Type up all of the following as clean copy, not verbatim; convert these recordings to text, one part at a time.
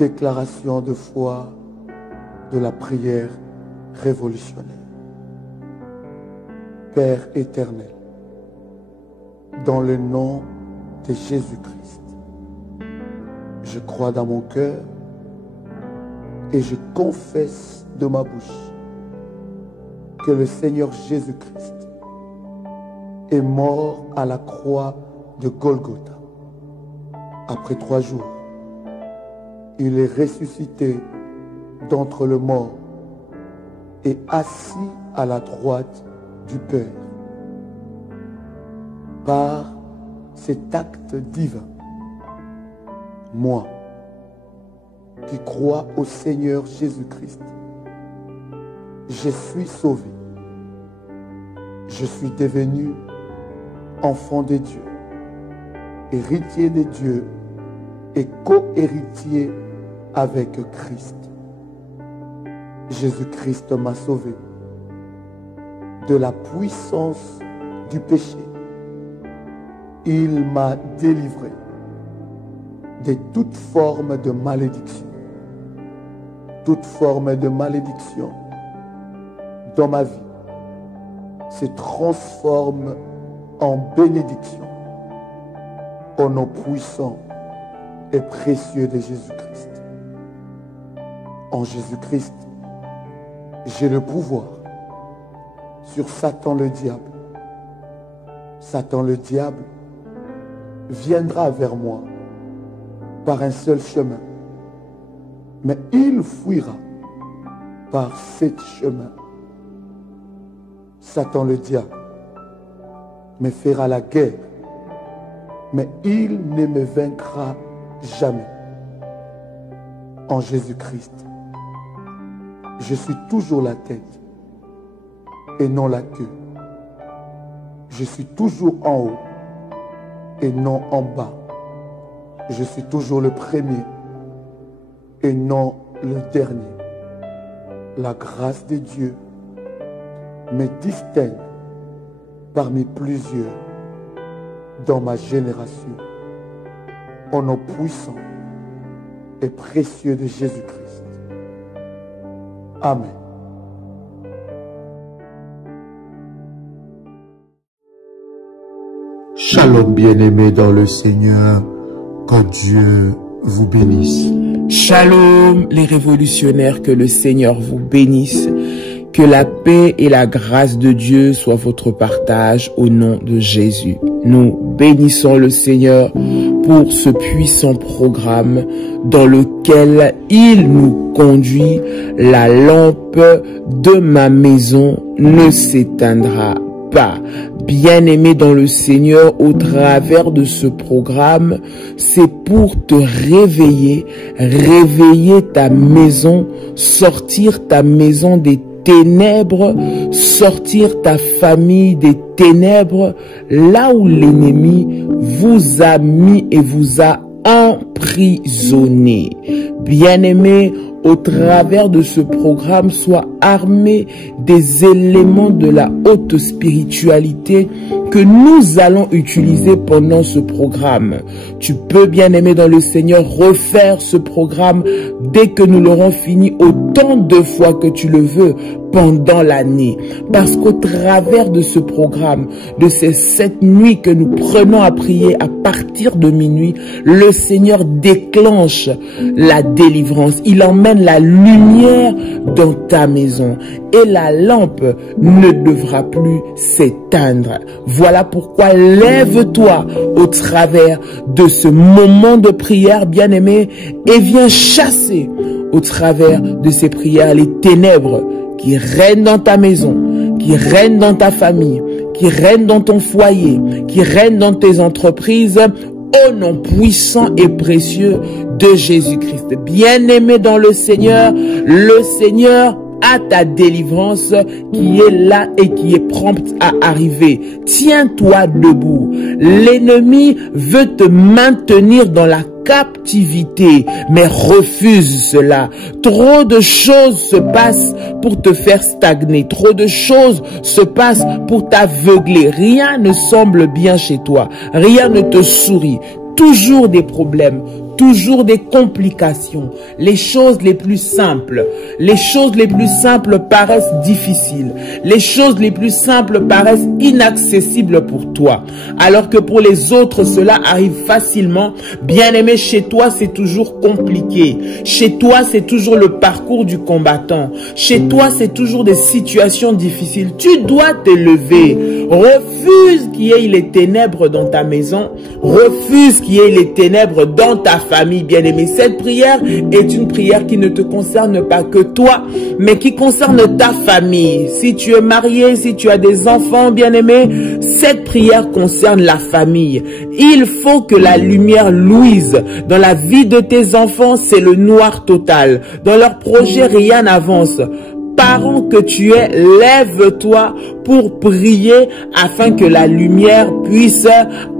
déclaration de foi de la prière révolutionnaire. Père éternel, dans le nom de Jésus-Christ, je crois dans mon cœur et je confesse de ma bouche que le Seigneur Jésus-Christ est mort à la croix de Golgotha. Après 3 jours, il est ressuscité d'entre les morts et assis à la droite du Père. Par cet acte divin, moi, qui crois au Seigneur Jésus-Christ, je suis sauvé. Je suis devenu enfant de Dieu, héritier de Dieu et co-héritier avec Christ. Jésus-Christ m'a sauvé de la puissance du péché. Il m'a délivré de toute forme de malédiction. Toute forme de malédiction dans ma vie se transforme en bénédiction au nom puissant et précieux de Jésus-Christ. En Jésus-Christ, j'ai le pouvoir sur Satan le diable. Satan le diable viendra vers moi par un seul chemin, mais il fuira par 7 chemins. Satan le diable me fera la guerre, mais il ne me vaincra jamais. En Jésus-Christ, je suis toujours la tête et non la queue. Je suis toujours en haut et non en bas. Je suis toujours le premier et non le dernier. La grâce de Dieu me distingue parmi plusieurs dans ma génération. Au nom puissant et précieux de Jésus-Christ. Amen. Shalom bien-aimés dans le Seigneur, que Dieu vous bénisse. Shalom les révolutionnaires, que le Seigneur vous bénisse. Que la paix et la grâce de Dieu soient votre partage au nom de Jésus. Nous bénissons le Seigneur pour ce puissant programme dans lequel il nous conduit. La lampe de ma maison ne s'éteindra pas. Bien-aimé dans le Seigneur, au travers de ce programme, c'est pour te réveiller, réveiller ta maison, sortir ta maison des ténèbres, sortir ta famille des ténèbres, là où l'ennemi vous a mis et vous a emprisonné. Bien-aimé, au travers de ce programme, sois armé des éléments de la haute spiritualité que nous allons utiliser pendant ce programme. Tu peux, bien-aimé dans le Seigneur, refaire ce programme dès que nous l'aurons fini, autant de fois que tu le veux pendant l'année. Parce qu'au travers de ce programme, de ces 7 nuits que nous prenons à prier à partir de minuit, le Seigneur déclenche la délivrance. Il emmène la lumière dans ta maison et la lampe ne devra plus s'éteindre. Voilà pourquoi lève-toi au travers de ce moment de prière, bien-aimé, et viens chasser au travers de ces prières les ténèbres qui règnent dans ta maison, qui règnent dans ta famille, qui règnent dans ton foyer, qui règnent dans tes entreprises, au nom puissant et précieux de Jésus-Christ. Bien-aimé dans le Seigneur a ta délivrance qui est là et qui est prompte à arriver. Tiens-toi debout. L'ennemi veut te maintenir dans la captivité, mais refuse cela. Trop de choses se passent pour te faire stagner. Trop de choses se passent pour t'aveugler. Rien ne semble bien chez toi. Rien ne te sourit. Toujours des problèmes, toujours des complications. Les choses les plus simples paraissent difficiles. Les choses les plus simples paraissent inaccessibles pour toi. Alors que pour les autres, cela arrive facilement. Bien-aimé, chez toi, c'est toujours compliqué. Chez toi, c'est toujours le parcours du combattant. Chez toi, c'est toujours des situations difficiles. Tu dois te lever. Refuse qu'il y ait les ténèbres dans ta maison. Refuse qu'il y ait les ténèbres dans ta famille, bien-aimé. Cette prière est une prière qui ne te concerne pas que toi, mais qui concerne ta famille. Si tu es marié, si tu as des enfants, bien-aimé, cette prière concerne la famille. Il faut que la lumière luise. Dans la vie de tes enfants, c'est le noir total. Dans leur projet, rien n'avance. Parents que tu es, lève-toi pour prier afin que la lumière puisse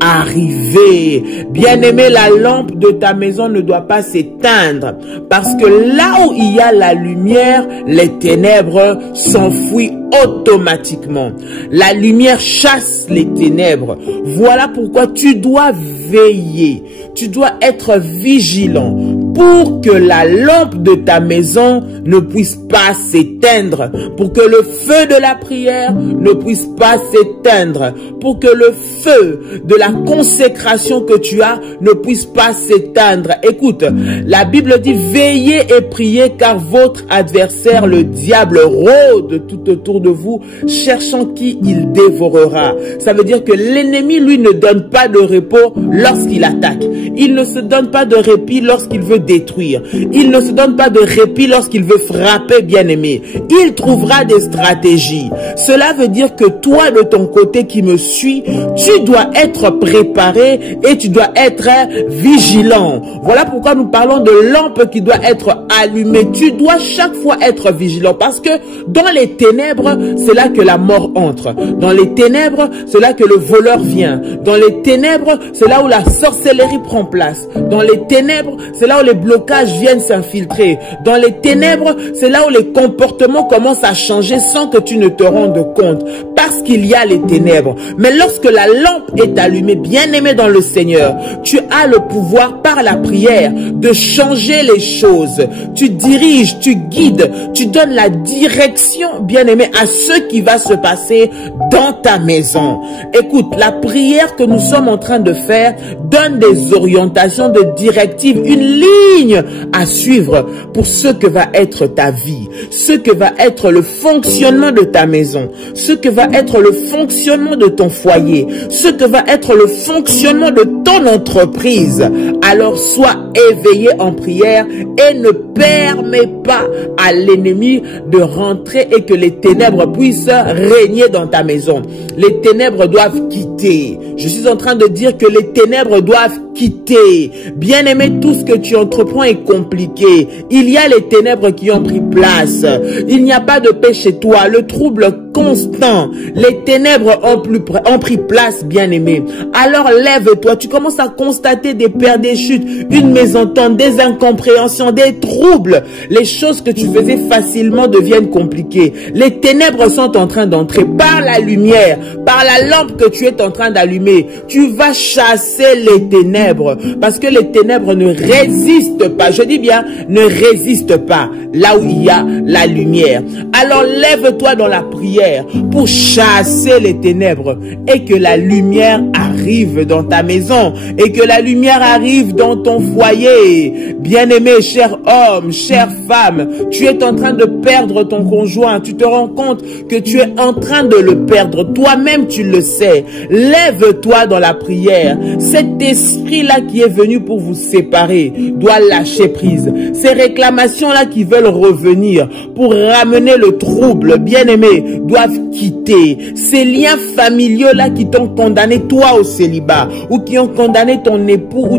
arriver. Bien-aimé, la lampe de ta maison ne doit pas s'éteindre parce que là où il y a la lumière, les ténèbres s'enfuient automatiquement. La lumière chasse les ténèbres. Voilà pourquoi tu dois veiller. Tu dois être vigilant pour que la lampe de ta maison ne puisse pas s'éteindre, pour que le feu de la prière ne puisse pas s'éteindre, pour que le feu de la consécration que tu as ne puisse pas s'éteindre. Écoute, la Bible dit: veillez et priez car votre adversaire, le diable, rôde tout autour de vous, cherchant qui il dévorera. Ça veut dire que l'ennemi, lui, ne donne pas de repos lorsqu'il attaque. Il ne se donne pas de répit lorsqu'il veut détruire. Il ne se donne pas de répit lorsqu'il veut frapper, bien-aimé. Il trouvera des stratégies. Cela veut dire que toi, de ton côté qui me suis, tu dois être préparé et tu dois être vigilant. Voilà pourquoi nous parlons de lampe qui doit être allumée. Tu dois chaque fois être vigilant parce que dans les ténèbres, c'est là que la mort entre. Dans les ténèbres, c'est là que le voleur vient. Dans les ténèbres, c'est là où la sorcellerie prend place. Dans les ténèbres, c'est là où les blocages viennent s'infiltrer. Dans les ténèbres, c'est là où les comportements commencent à changer sans que tu ne te rendes compte. Parce qu'il y a les ténèbres. Mais lorsque la lampe est allumée, bien-aimé dans le Seigneur, tu as le pouvoir par la prière de changer les choses. Tu diriges, tu guides, tu donnes la direction, bien-aimé, à ce qui va se passer dans ta maison. Écoute, la prière que nous sommes en train de faire donne des orientations, de directives, une ligne à suivre pour ce que va être ta vie, ce que va être le fonctionnement de ta maison, ce que va être le fonctionnement de ton foyer, ce que va être le fonctionnement de ton entreprise. Alors sois éveillé en prière et ne permets pas à l'ennemi de rentrer et que les ténèbres puissent régner dans ta maison. Les ténèbres doivent quitter. Je suis en train de dire que les ténèbres doivent quitter. Bien-aimé, tout ce que tu entreprends est compliqué. Il y a les ténèbres qui ont pris place. Il n'y a pas de paix chez toi. Le trouble constant. Les ténèbres ont pris place, bien-aimé. Alors lève-toi. Tu commences à constater des pertes, des chutes, une mésentente, des incompréhensions, des troubles. Les choses que tu faisais facilement deviennent compliquées. Les ténèbres sont en train d'entrer par la lumière, par la lampe que tu es en train d'allumer. Tu vas chasser les ténèbres parce que les ténèbres ne résistent pas. Je dis bien, ne résistent pas là où il y a la lumière. Alors lève-toi dans la prière pour chasser les ténèbres et que la lumière arrive dans ta maison et que la lumière arrive dans ton foyer. Bien-aimé, cher homme, chère femme, tu es en train de perdre ton conjoint. Tu te rends compte que tu es en train de le perdre. Toi-même, tu le sais. Lève-toi dans la prière. Cet esprit-là qui est venu pour vous séparer doit lâcher prise. Ces réclamations-là qui veulent revenir pour ramener le trouble, bien-aimé, doivent quitter. Ces liens familiaux-là qui t'ont condamné, toi, au célibat, ou qui ont condamné ton époux ou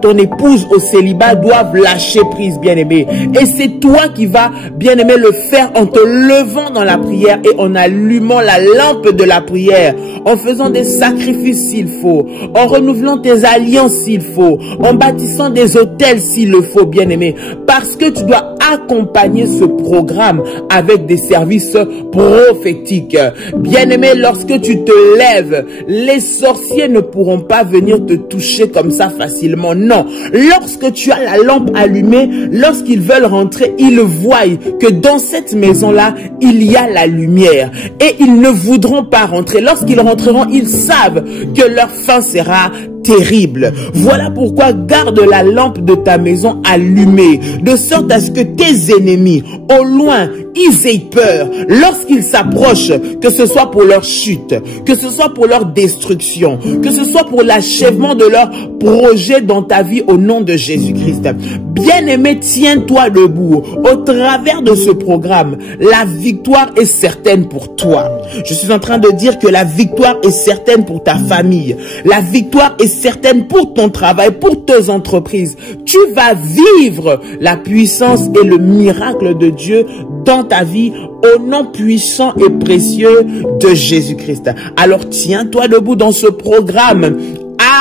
ton épouse au célibat, doivent lâcher prise, bien-aimé. Et c'est toi qui vas, bien-aimé, le faire en te levant dans la prière et en allumant la lampe de la prière, en faisant des sacrifices s'il faut, en renouvelant tes alliances s'il faut, en bâtissant des hôtels s'il le faut, bien-aimé, parce que tu dois accompagner ce programme avec des services prophétiques. Bien-aimé, lorsque tu te lèves, les sorciers ne pourront pas venir te toucher comme ça facilement. Non. Lorsque tu as la lampe allumée, lorsqu'ils veulent rentrer, ils voient que dans cette maison-là, il y a la lumière. Et ils ne voudront pas rentrer. Lorsqu'ils rentreront, ils savent que leur fin sera terrible. Voilà pourquoi garde la lampe de ta maison allumée, de sorte à ce que tes ennemis, au loin, ils aient peur lorsqu'ils s'approchent, que ce soit pour leur chute, que ce soit pour leur destruction, que ce soit pour l'achèvement de leur projet dans ta vie au nom de Jésus-Christ. Bien-aimé, tiens-toi debout. Au travers de ce programme, la victoire est certaine pour toi. Je suis en train de dire que la victoire est certaine pour ta famille. La victoire est certaine pour ton travail, pour tes entreprises. Tu vas vivre la puissance et le miracle de Dieu dans ta vie au nom puissant et précieux de Jésus-Christ. Alors tiens-toi debout dans ce programme.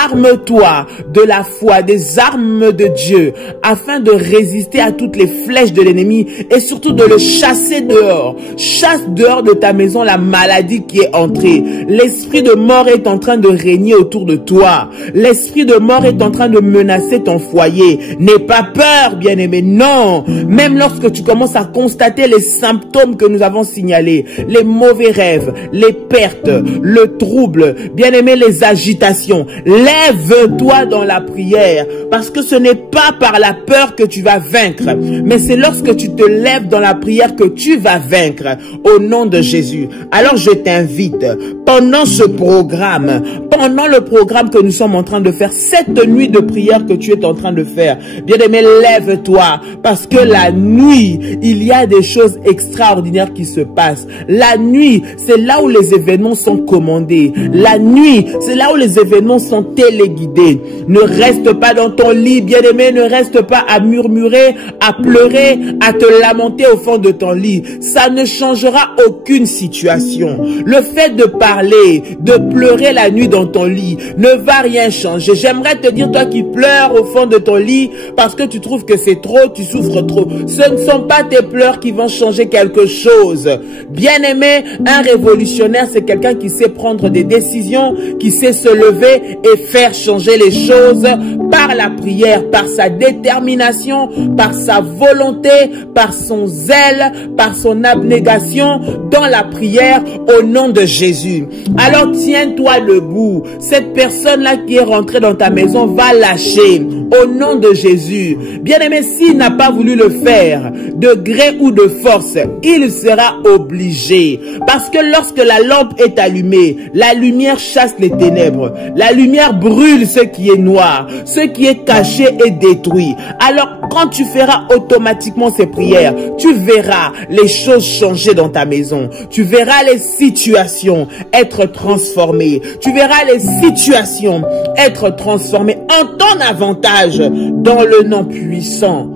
Arme-toi de la foi, des armes de Dieu, afin de résister à toutes les flèches de l'ennemi et surtout de le chasser dehors. Chasse dehors de ta maison la maladie qui est entrée. L'esprit de mort est en train de régner autour de toi. L'esprit de mort est en train de menacer ton foyer. N'aie pas peur, bien-aimé, non. Même lorsque tu commences à constater les symptômes que nous avons signalés, les mauvais rêves, les pertes, le trouble, bien-aimé, les agitations, lève-toi dans la prière, parce que ce n'est pas par la peur que tu vas vaincre, mais c'est lorsque tu te lèves dans la prière que tu vas vaincre au nom de Jésus. Alors je t'invite, pendant ce programme, pendant le programme que nous sommes en train de faire, cette nuit de prière que tu es en train de faire, bien-aimé, lève-toi, parce que la nuit, il y a des choses extraordinaires qui se passent. La nuit, c'est là où les événements sont commandés. La nuit, c'est là où les événements sont téléguidés. Ne reste pas dans ton lit, bien-aimé, ne reste pas à murmurer, à pleurer, à te lamenter au fond de ton lit. Ça ne changera aucune situation. Le fait de parler, de pleurer la nuit dans ton lit ne va rien changer. J'aimerais te dire, toi qui pleures au fond de ton lit parce que tu trouves que c'est trop, tu souffres trop. Ce ne sont pas tes pleurs qui vont changer quelque chose. Bien-aimé, un révolutionnaire, c'est quelqu'un qui sait prendre des décisions, qui sait se lever et faire changer les choses par la prière, par sa détermination, par sa volonté, par son zèle, par son abnégation dans la prière au nom de Jésus. Alors tiens-toi debout. Cette personne-là qui est rentrée dans ta maison va lâcher au nom de Jésus. Bien-aimé, s'il n'a pas voulu le faire de gré ou de force, il sera obligé. Parce que lorsque la lampe est allumée, la lumière chasse les ténèbres. La lumière brûle ce qui est noir. Ce qui est caché est détruit. Alors quand tu feras automatiquement ces prières, tu verras les choses changer dans ta maison. Tu verras les situations être transformées. Tu verras les situations être transformées en ton avantage dans le nom puissant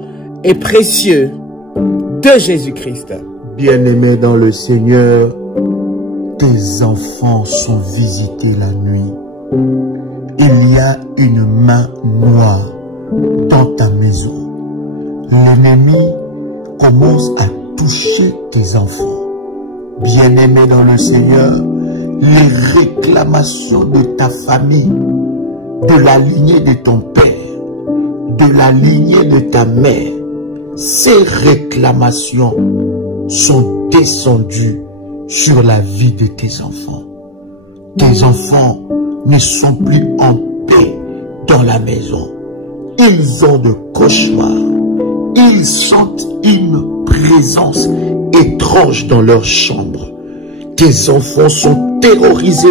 et précieux de Jésus-Christ. Bien-aimé dans le Seigneur, tes enfants sont visités la nuit. Il y a une main noire dans ta maison. L'ennemi commence à toucher tes enfants. Bien-aimé dans le Seigneur, les réclamations de ta famille, de la lignée de ton père, de la lignée de ta mère, ces réclamations sont descendues sur la vie de tes enfants. Tes enfants ne sont plus en paix dans la maison. Ils ont de cauchemars. Ils sentent une présence étrange dans leur chambre. Tes enfants sont terrorisés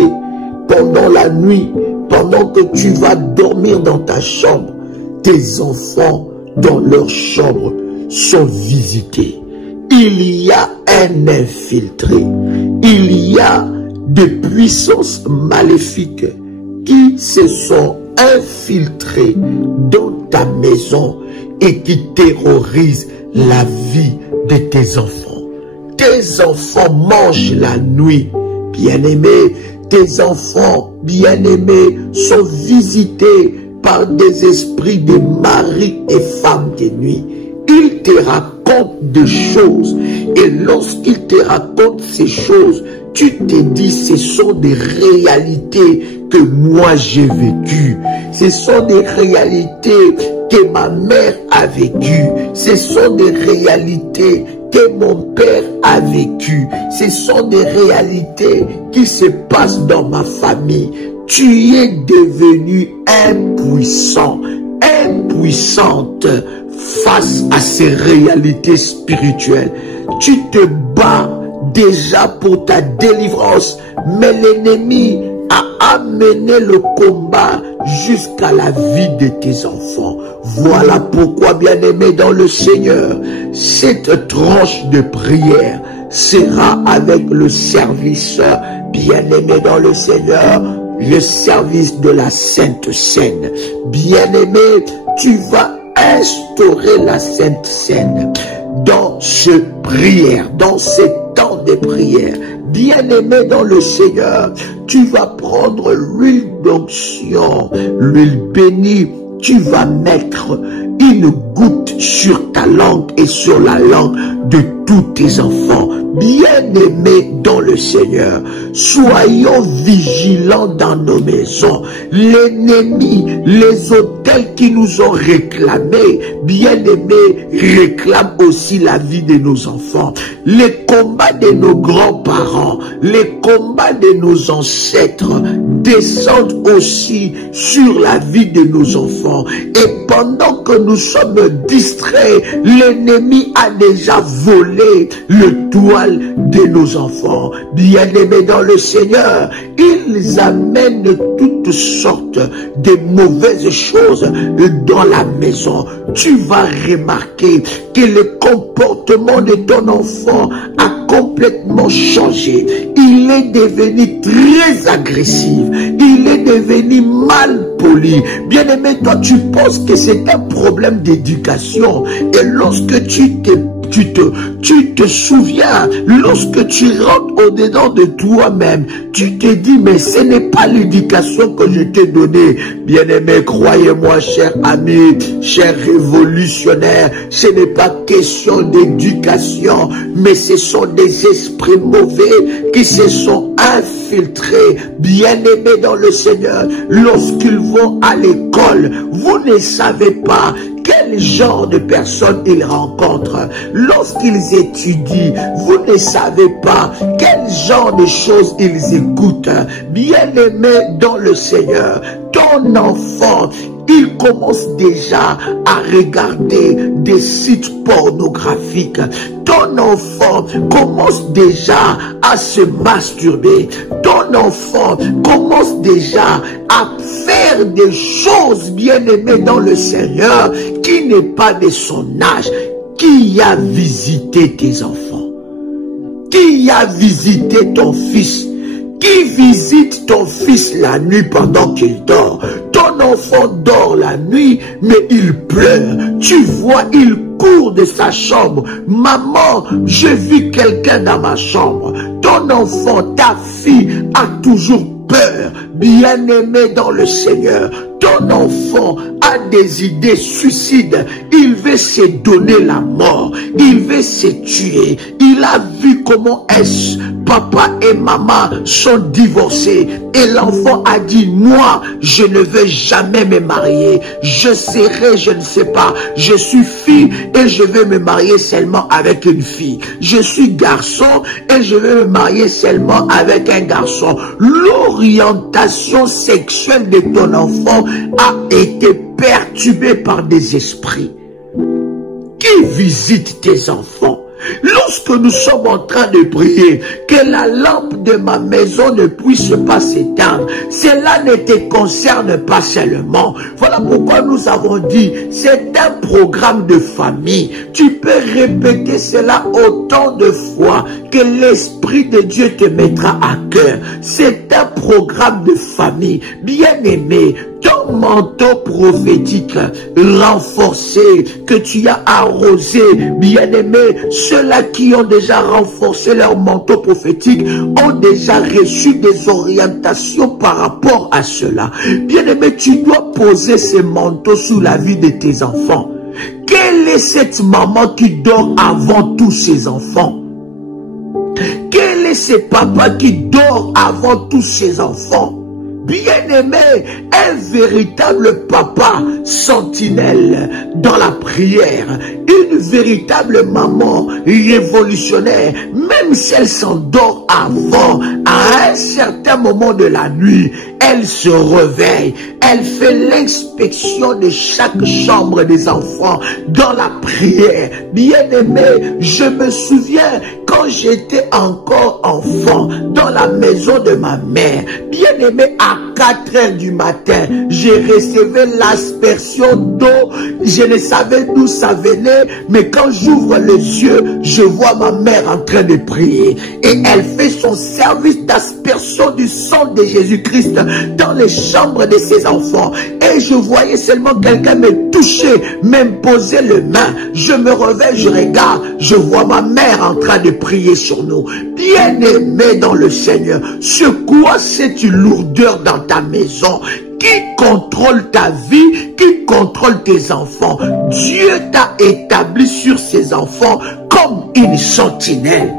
pendant la nuit, pendant que tu vas dormir dans ta chambre. Tes enfants dans leur chambre sont visités. Il y a un infiltré. Il y a des puissances maléfiques qui se sont infiltrées dans ta maison et qui terrorisent la vie de tes enfants. Tes enfants mangent la nuit, bien-aimés. Tes enfants, bien-aimés, sont visités par des esprits de mari et femme de nuit. Ils il te raconte des choses. Et lorsqu'il te raconte ces choses, tu te dis, ce sont des réalités que moi j'ai vécues. Ce sont des réalités que ma mère a vécues. Ce sont des réalités que mon père a vécues. Ce sont des réalités qui se passent dans ma famille. Tu es devenu impuissant, impuissante face à ces réalités spirituelles. Tu te bats déjà pour ta délivrance, mais l'ennemi a amené le combat jusqu'à la vie de tes enfants. Voilà pourquoi, bien-aimé dans le Seigneur, cette tranche de prière sera avec le service, bien-aimé dans le Seigneur, le service de la Sainte Seine. Bien-aimé, tu vas instaurer la Sainte Seine dans ces prières, dans ces temps de prière. Bien-aimé dans le Seigneur, tu vas prendre l'huile d'onction, l'huile bénie, tu vas mettre une goutte sur ta langue et sur la langue de tous tes enfants. Bien-aimés dans le Seigneur, soyons vigilants dans nos maisons. L'ennemi, les autels qui nous ont réclamés, bien-aimés, réclament aussi la vie de nos enfants. Les combats de nos grands-parents, les combats de nos ancêtres descendent aussi sur la vie de nos enfants. Et pendant que nous sommes distraits, l'ennemi a déjà volé le toile de nos enfants. Bien-aimés dans le Seigneur, ils amènent toutes sortes de mauvaises choses dans la maison. Tu vas remarquer que le comportement de ton enfant a complètement changé. Il est devenu très agressif. Il est devenu mal poli. Bien-aimé, toi tu penses que c'est un problème d'éducation. Et lorsque tu te souviens, lorsque tu rentres au-dedans de toi-même, tu te dis, mais ce n'est pas l'éducation que je t'ai donnée. Bien-aimé, croyez-moi, cher ami, cher révolutionnaire, ce n'est pas question d'éducation, mais ce sont des esprits mauvais qui se sont infiltrés. Bien-aimés dans le Seigneur, lorsqu'ils vont à l'école, vous ne savez pas quel genre de personnes ils rencontrent. Lorsqu'ils étudient, vous ne savez pas quel genre de choses ils écoutent. Bien-aimé dans le Seigneur, ton enfant, il commence déjà à regarder des sites pornographiques. Ton enfant commence déjà à se masturber. Ton enfant commence déjà à faire des choses, bien-aimées dans le Seigneur, qui n'est pas de son âge. Qui a visité tes enfants? Qui a visité ton fils? Qui visite ton fils la nuit pendant qu'il dort? Ton enfant dort la nuit, mais il pleure. Tu vois, il court de sa chambre. Maman, j'ai vu quelqu'un dans ma chambre. Ton enfant, ta fille, a toujours peur. Bien-aimé dans le Seigneur, ton enfant a des idées suicides. Il veut se donner la mort. Il veut se tuer. Il a vu comment est-ce papa et maman sont divorcés. Et l'enfant a dit, moi, je ne vais jamais me marier. Je serai, je ne sais pas, je suis fille et je vais me marier seulement avec une fille. Je suis garçon et je vais me marier seulement avec un garçon. L'orientation sexuelle de ton enfant a été perturbée par des esprits. Qui visite tes enfants? Lorsque nous sommes en train de prier, que la lampe de ma maison ne puisse pas s'éteindre, cela ne te concerne pas seulement. Voilà pourquoi nous avons dit, c'est un programme de famille. Tu peux répéter cela autant de fois que l'Esprit de Dieu te mettra à cœur. C'est un programme de famille. Bien-aimé, ton manteau prophétique renforcé que tu as arrosé, bien-aimé, ceux-là qui ont déjà renforcé leur manteau prophétique ont déjà reçu des orientations par rapport à cela. Bien-aimé, tu dois poser ces manteaux sous la vie de tes enfants. Quelle est cette maman qui dort avant tous ses enfants? Quel est ce papa qui dort avant tous ses enfants? Bien-aimé, un véritable papa sentinelle dans la prière, une véritable maman révolutionnaire, même si elle s'endort avant, à un certain moment de la nuit, elle se réveille, elle fait l'inspection de chaque chambre des enfants dans la prière. Bien-aimé, je me souviens quand j'étais encore enfant dans la maison de ma mère, bien-aimé, à 4 heures du matin, j'ai recevais l'aspersion d'eau. Je ne savais d'où ça venait, mais quand j'ouvre les yeux, je vois ma mère en train de prier. Et elle fait son service d'aspersion du sang de Jésus-Christ dans les chambres de ses enfants. Et je voyais seulement quelqu'un me toucher, m'imposer les mains. Je me réveille, je regarde, je vois ma mère en train de prier sur nous. Bien-aimé dans le Seigneur, c'est quoi cette lourdeur dans ta maison? Qui contrôle ta vie? Qui contrôle tes enfants? Dieu t'a établi sur ses enfants comme une sentinelle.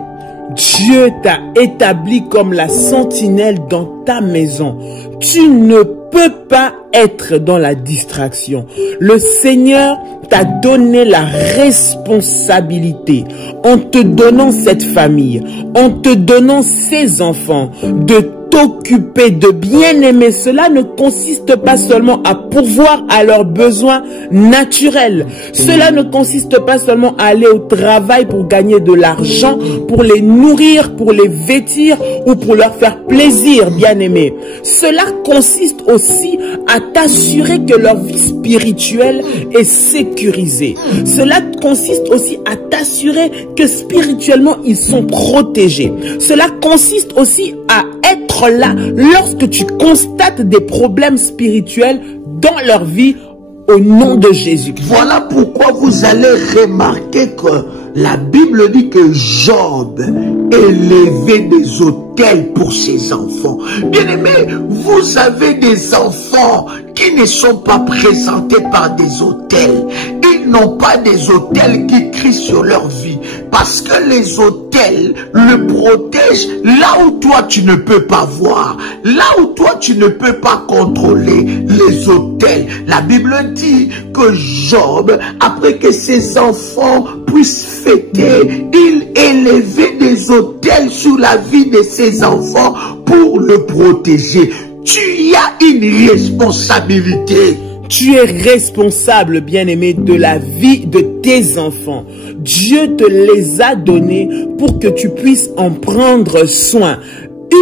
Dieu t'a établi comme la sentinelle dans ta maison. Tu ne peux pas être dans la distraction. Le Seigneur t'a donné la responsabilité, en te donnant cette famille, en te donnant ces enfants, de t'occuper, de bien aimer. Cela ne consiste pas seulement à pourvoir à leurs besoins naturels. Cela ne consiste pas seulement à aller au travail pour gagner de l'argent, pour les nourrir, pour les vêtir ou pour leur faire plaisir, bien aimé. Cela consiste aussi à t'assurer que leur vie spirituelle est sécurisée. Cela consiste aussi à t'assurer que spirituellement ils sont protégés. Cela consiste aussi à être là lorsque tu constates des problèmes spirituels dans leur vie au nom de Jésus. Voilà pourquoi vous allez remarquer que la Bible dit que Job élevait des autels pour ses enfants. Bien-aimé, vous avez des enfants qui ne sont pas présentés par des autels. Ils n'ont pas des autels qui crient sur leur vie. Parce que les autels le protègent là où toi tu ne peux pas voir. Là où toi tu ne peux pas contrôler les autels. La Bible dit que Job, après que ses enfants puissent fêter, il élevait des autels sur la vie de ses enfants pour le protéger. Tu as une responsabilité. Tu es responsable, bien-aimé, de la vie de tes enfants. Dieu te les a donnés pour que tu puisses en prendre soin.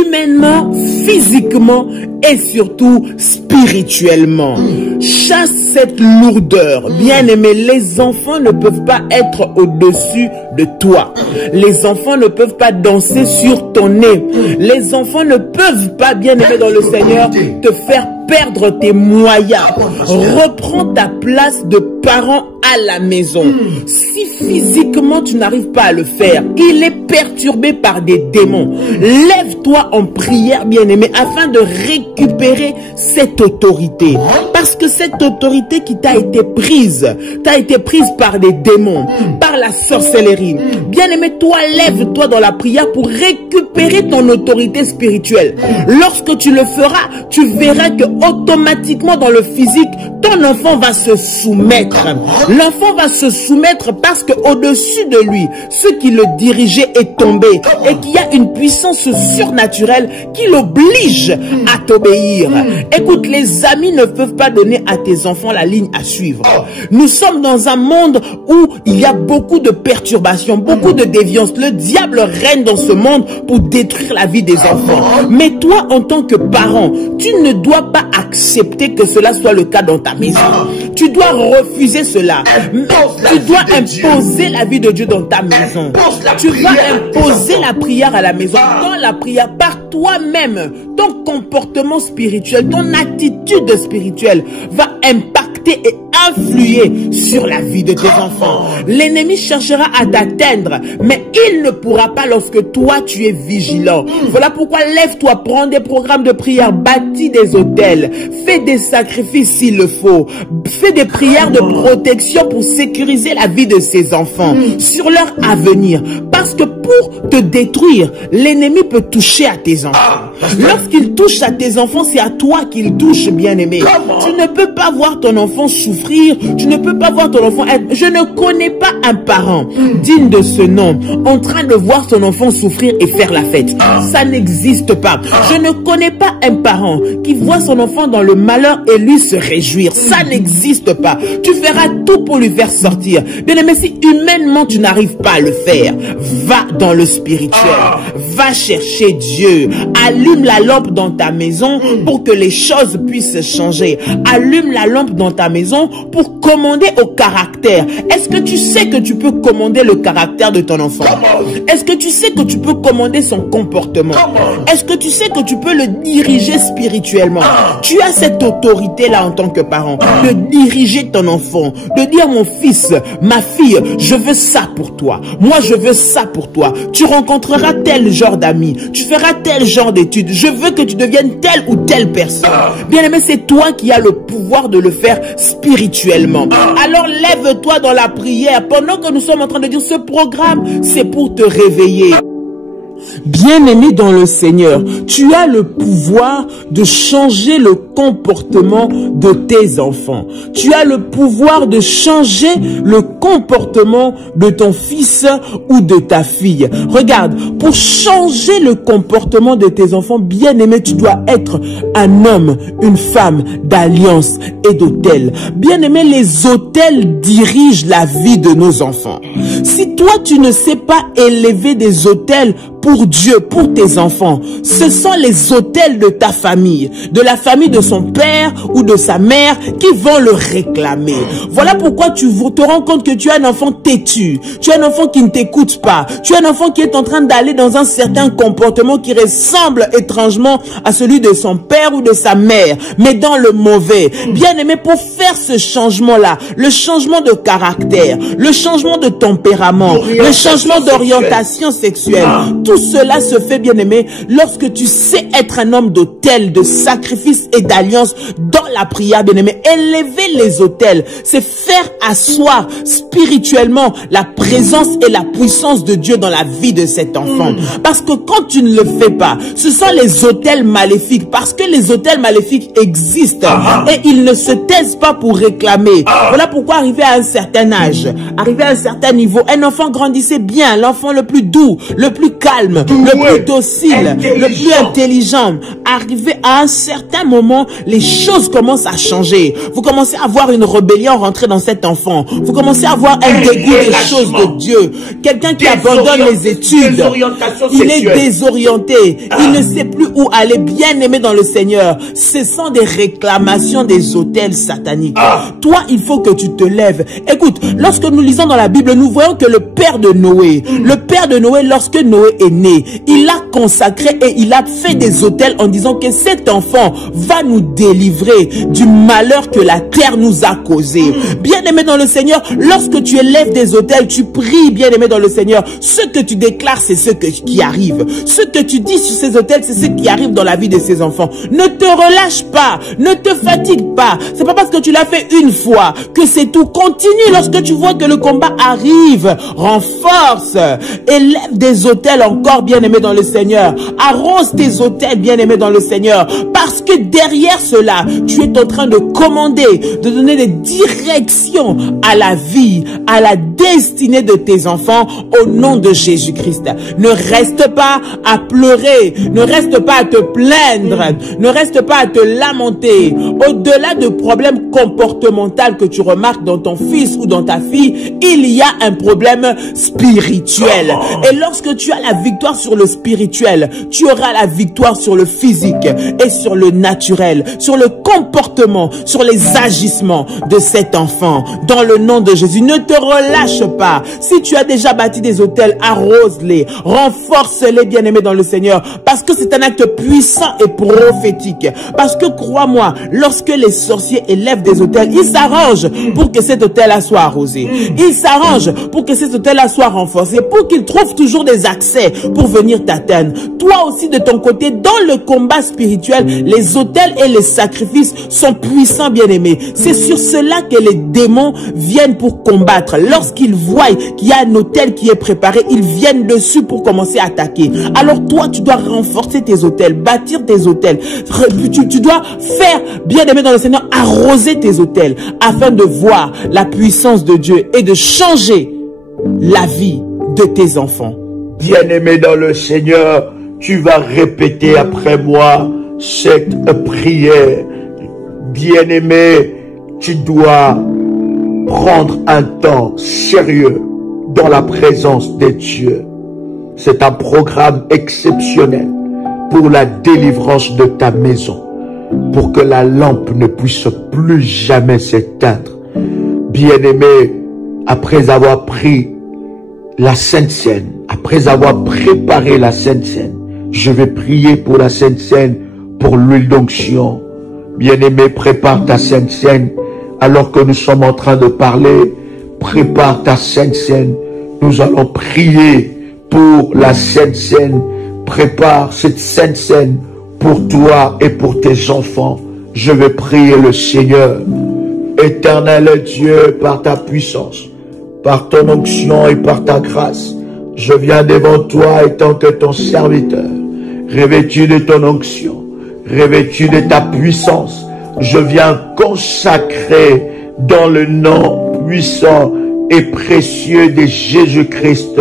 Humainement, physiquement et surtout spirituellement. Chasse cette lourdeur. Bien-aimé, les enfants ne peuvent pas être au-dessus de toi. Les enfants ne peuvent pas danser sur ton nez. Les enfants ne peuvent pas, bien-aimé dans le Seigneur, te faire perdre tes moyens. Reprends ta place de parent à la maison. Si physiquement tu n'arrives pas à le faire, il est perturbé par des démons. Lève-toi en prière, bien-aimé, afin de récupérer cette autorité. Parce que cette autorité qui t'a été prise par des démons, par la sorcellerie. Bien-aimé, toi, lève-toi dans la prière pour récupérer ton autorité spirituelle. Lorsque tu le feras, tu verras que automatiquement dans le physique, ton enfant va se soumettre. L'enfant va se soumettre parce que au-dessus de lui, ce qui le dirigeait est tombé et qu'il y a une puissance surnaturelle qui l'oblige à t'obéir. Écoute, les amis ne peuvent pas donner à tes enfants la ligne à suivre. Nous sommes dans un monde où il y a beaucoup de perturbations, beaucoup de déviance. Le diable règne dans ce monde pour détruire la vie des enfants. Mais toi, en tant que parent, tu ne dois pas accepter que cela soit le cas dans ta maison. Tu dois refuser cela. Tu dois imposer la vie de Dieu dans ta maison. Tu dois imposer la prière à la maison. Dans la prière, par toi-même, ton comportement spirituel, ton attitude spirituelle va impacter impacter et influer sur la vie de tes enfants. L'ennemi cherchera à t'atteindre, mais il ne pourra pas lorsque toi tu es vigilant. Voilà pourquoi lève-toi, prends des programmes de prière, bâtis des autels, fais des sacrifices s'il le faut, fais des prières de protection pour sécuriser la vie de ces enfants, sur leur avenir. Parce que pour te détruire, l'ennemi peut toucher à tes enfants. Lorsqu'il touche à tes enfants, c'est à toi qu'il touche, bien-aimé. Tu ne peux pas voir ton enfant souffrir, tu ne peux pas voir ton enfant être... Je ne connais pas un parent digne de ce nom en train de voir son enfant souffrir et faire la fête. Ça n'existe pas. Je ne connais pas un parent qui voit son enfant dans le malheur et lui se réjouir. Ça n'existe pas. Tu feras tout pour lui faire sortir. Bien-aimé, si humainement tu n'arrives pas à le faire, va dans le spirituel. Va chercher Dieu. Allume la lampe dans ta maison pour que les choses puissent changer. Allume la lampe dans ta maison pour commander au caractère. Est-ce que tu sais que tu peux commander le caractère de ton enfant? Est-ce que tu sais que tu peux commander son comportement? Est-ce que tu sais que tu peux le diriger spirituellement? Tu as cette autorité-là en tant que parent, de diriger ton enfant, de dire mon fils, ma fille, je veux ça pour toi. Moi, je veux ça pour toi. Tu rencontreras tel genre d'amis, tu feras tel genre d'études. Je veux que tu deviennes telle ou telle personne. Bien-aimé, c'est toi qui as le pouvoir de le faire spirituellement. Alors lève-toi dans la prière pendant que nous sommes en train de dire ce programme, c'est pour te réveiller. Bien-aimé dans le Seigneur, tu as le pouvoir de changer le comportement de tes enfants. Tu as le pouvoir de changer le comportement de ton fils ou de ta fille. Regarde, pour changer le comportement de tes enfants, bien-aimé, tu dois être un homme, une femme d'alliance et d'autel. Bien-aimé, les autels dirigent la vie de nos enfants. Si toi, tu ne sais pas élever des autels pour Dieu, pour tes enfants, ce sont les autels de ta famille, de la famille de son père ou de sa mère qui vont le réclamer. Voilà pourquoi tu te rends compte que tu as un enfant têtu, tu as un enfant qui ne t'écoute pas, tu as un enfant qui est en train d'aller dans un certain comportement qui ressemble étrangement à celui de son père ou de sa mère, mais dans le mauvais. Bien-aimé, pour faire ce changement-là, le changement de caractère, le changement de tempérament, le changement d'orientation sexuelle, tout cela se fait, bien-aimé, lorsque tu sais être un homme d'autel, de sacrifice et d'alliance dans la prière, bien-aimé. Élever les autels, c'est faire asseoir spirituellement la présence et la puissance de Dieu dans la vie de cet enfant. Parce que quand tu ne le fais pas, ce sont les autels maléfiques, parce que les autels maléfiques existent et ils ne se taisent pas pour réclamer. Voilà pourquoi arrivé à un certain âge, arrivé à un certain niveau, un enfant grandissait bien, l'enfant le plus doux, le plus calme, le plus docile, le plus intelligent. Arrivé à un certain moment, les choses commencent à changer. Vous commencez à voir une rébellion rentrer dans cet enfant. Vous commencez à voir un dégoût des choses de Dieu. Quelqu'un qui abandonne les études. Il est désorienté. Il ne sait plus où aller. Bien aimé dans le Seigneur, ce sont des réclamations des autels sataniques. Toi, il faut que tu te lèves. Écoute, lorsque nous lisons dans la Bible, nous voyons que le père de Noé, lorsque Noé est né, il a consacré et il a fait des autels en disant que cet enfant va nous délivrer du malheur que la terre nous a causé. Bien-aimé dans le Seigneur, lorsque tu élèves des autels, tu pries, bien-aimé dans le Seigneur, ce que tu déclares, c'est ce qui arrive. Ce que tu dis sur ces autels, c'est ce qui arrive dans la vie de ces enfants. Ne te relâche pas, ne te fatigue pas. C'est pas parce que tu l'as fait une fois que c'est tout. Continue lorsque tu vois que le combat arrive. Renforce, élève des autels encore, bien-aimé dans le Seigneur. Arrose tes autels, bien-aimé dans le Seigneur. Parce que derrière cela, tu es en train de commander, de donner des directions à la vie, à la destinée de tes enfants au nom de Jésus-Christ. Ne reste pas à pleurer, ne reste pas à te plaindre, ne reste pas à te lamenter. Au-delà de problèmes comportementaux que tu remarques dans ton fils ou dans ta fille, il y a un problème spirituel. Et lorsque tu as la victoire victoire sur le spirituel, tu auras la victoire sur le physique et sur le naturel, sur le comportement, sur les agissements de cet enfant. Dans le nom de Jésus, ne te relâche pas. Si tu as déjà bâti des autels, arrose-les, renforce-les, bien-aimés dans le Seigneur, parce que c'est un acte puissant et prophétique. Parce que crois-moi, lorsque les sorciers élèvent des autels, ils s'arrangent pour que cet autel-là soit arrosé. Ils s'arrangent pour que cet autel-là soit renforcé, pour qu'ils trouvent toujours des accès pour venir t'atteindre. Toi aussi, de ton côté, dans le combat spirituel, les autels et les sacrifices sont puissants, bien-aimés. C'est sur cela que les démons viennent pour combattre. Lorsqu'ils voient qu'il y a un autel qui est préparé, ils viennent dessus pour commencer à attaquer. Alors toi, tu dois renforcer tes autels, bâtir tes autels. Tu dois faire, bien-aimé dans le Seigneur, arroser tes autels afin de voir la puissance de Dieu et de changer la vie de tes enfants. Bien-aimé dans le Seigneur, tu vas répéter après moi cette prière. Bien-aimé, tu dois prendre un temps sérieux dans la présence de Dieu. C'est un programme exceptionnel pour la délivrance de ta maison, pour que la lampe ne puisse plus jamais s'éteindre. Bien-aimé, après avoir pris la Sainte Seine, après avoir préparé la Sainte Seine, je vais prier pour la Sainte Seine, pour l'huile d'onction. Bien-aimé, prépare ta Sainte Seine. Alors que nous sommes en train de parler, prépare ta Sainte Seine. Nous allons prier pour la Sainte Seine. Prépare cette Sainte Seine pour toi et pour tes enfants. Je vais prier le Seigneur. Éternel Dieu, par ta puissance, par ton onction et par ta grâce, je viens devant toi étant que ton serviteur, revêtu de ton onction, revêtu de ta puissance. Je viens consacrer dans le nom puissant et précieux de Jésus-Christ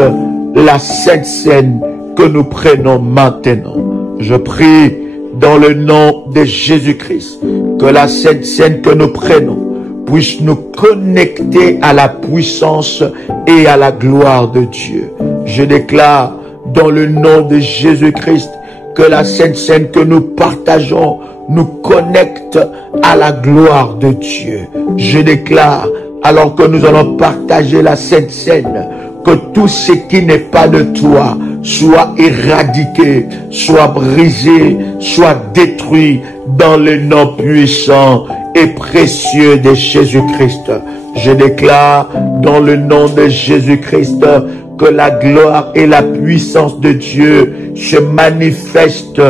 la Sainte Seine que nous prenons maintenant. Je prie dans le nom de Jésus-Christ que la Sainte Seine que nous prenons puisse nous connecter à la puissance et à la gloire de Dieu. Je déclare dans le nom de Jésus-Christ que la Sainte Seine que nous partageons nous connecte à la gloire de Dieu. Je déclare, alors que nous allons partager la Sainte Seine, que tout ce qui n'est pas de toi soit éradiqué, soit brisé, soit détruit dans le nom puissant et précieux de Jésus-Christ. Je déclare dans le nom de Jésus-Christ que la gloire et la puissance de Dieu se manifestent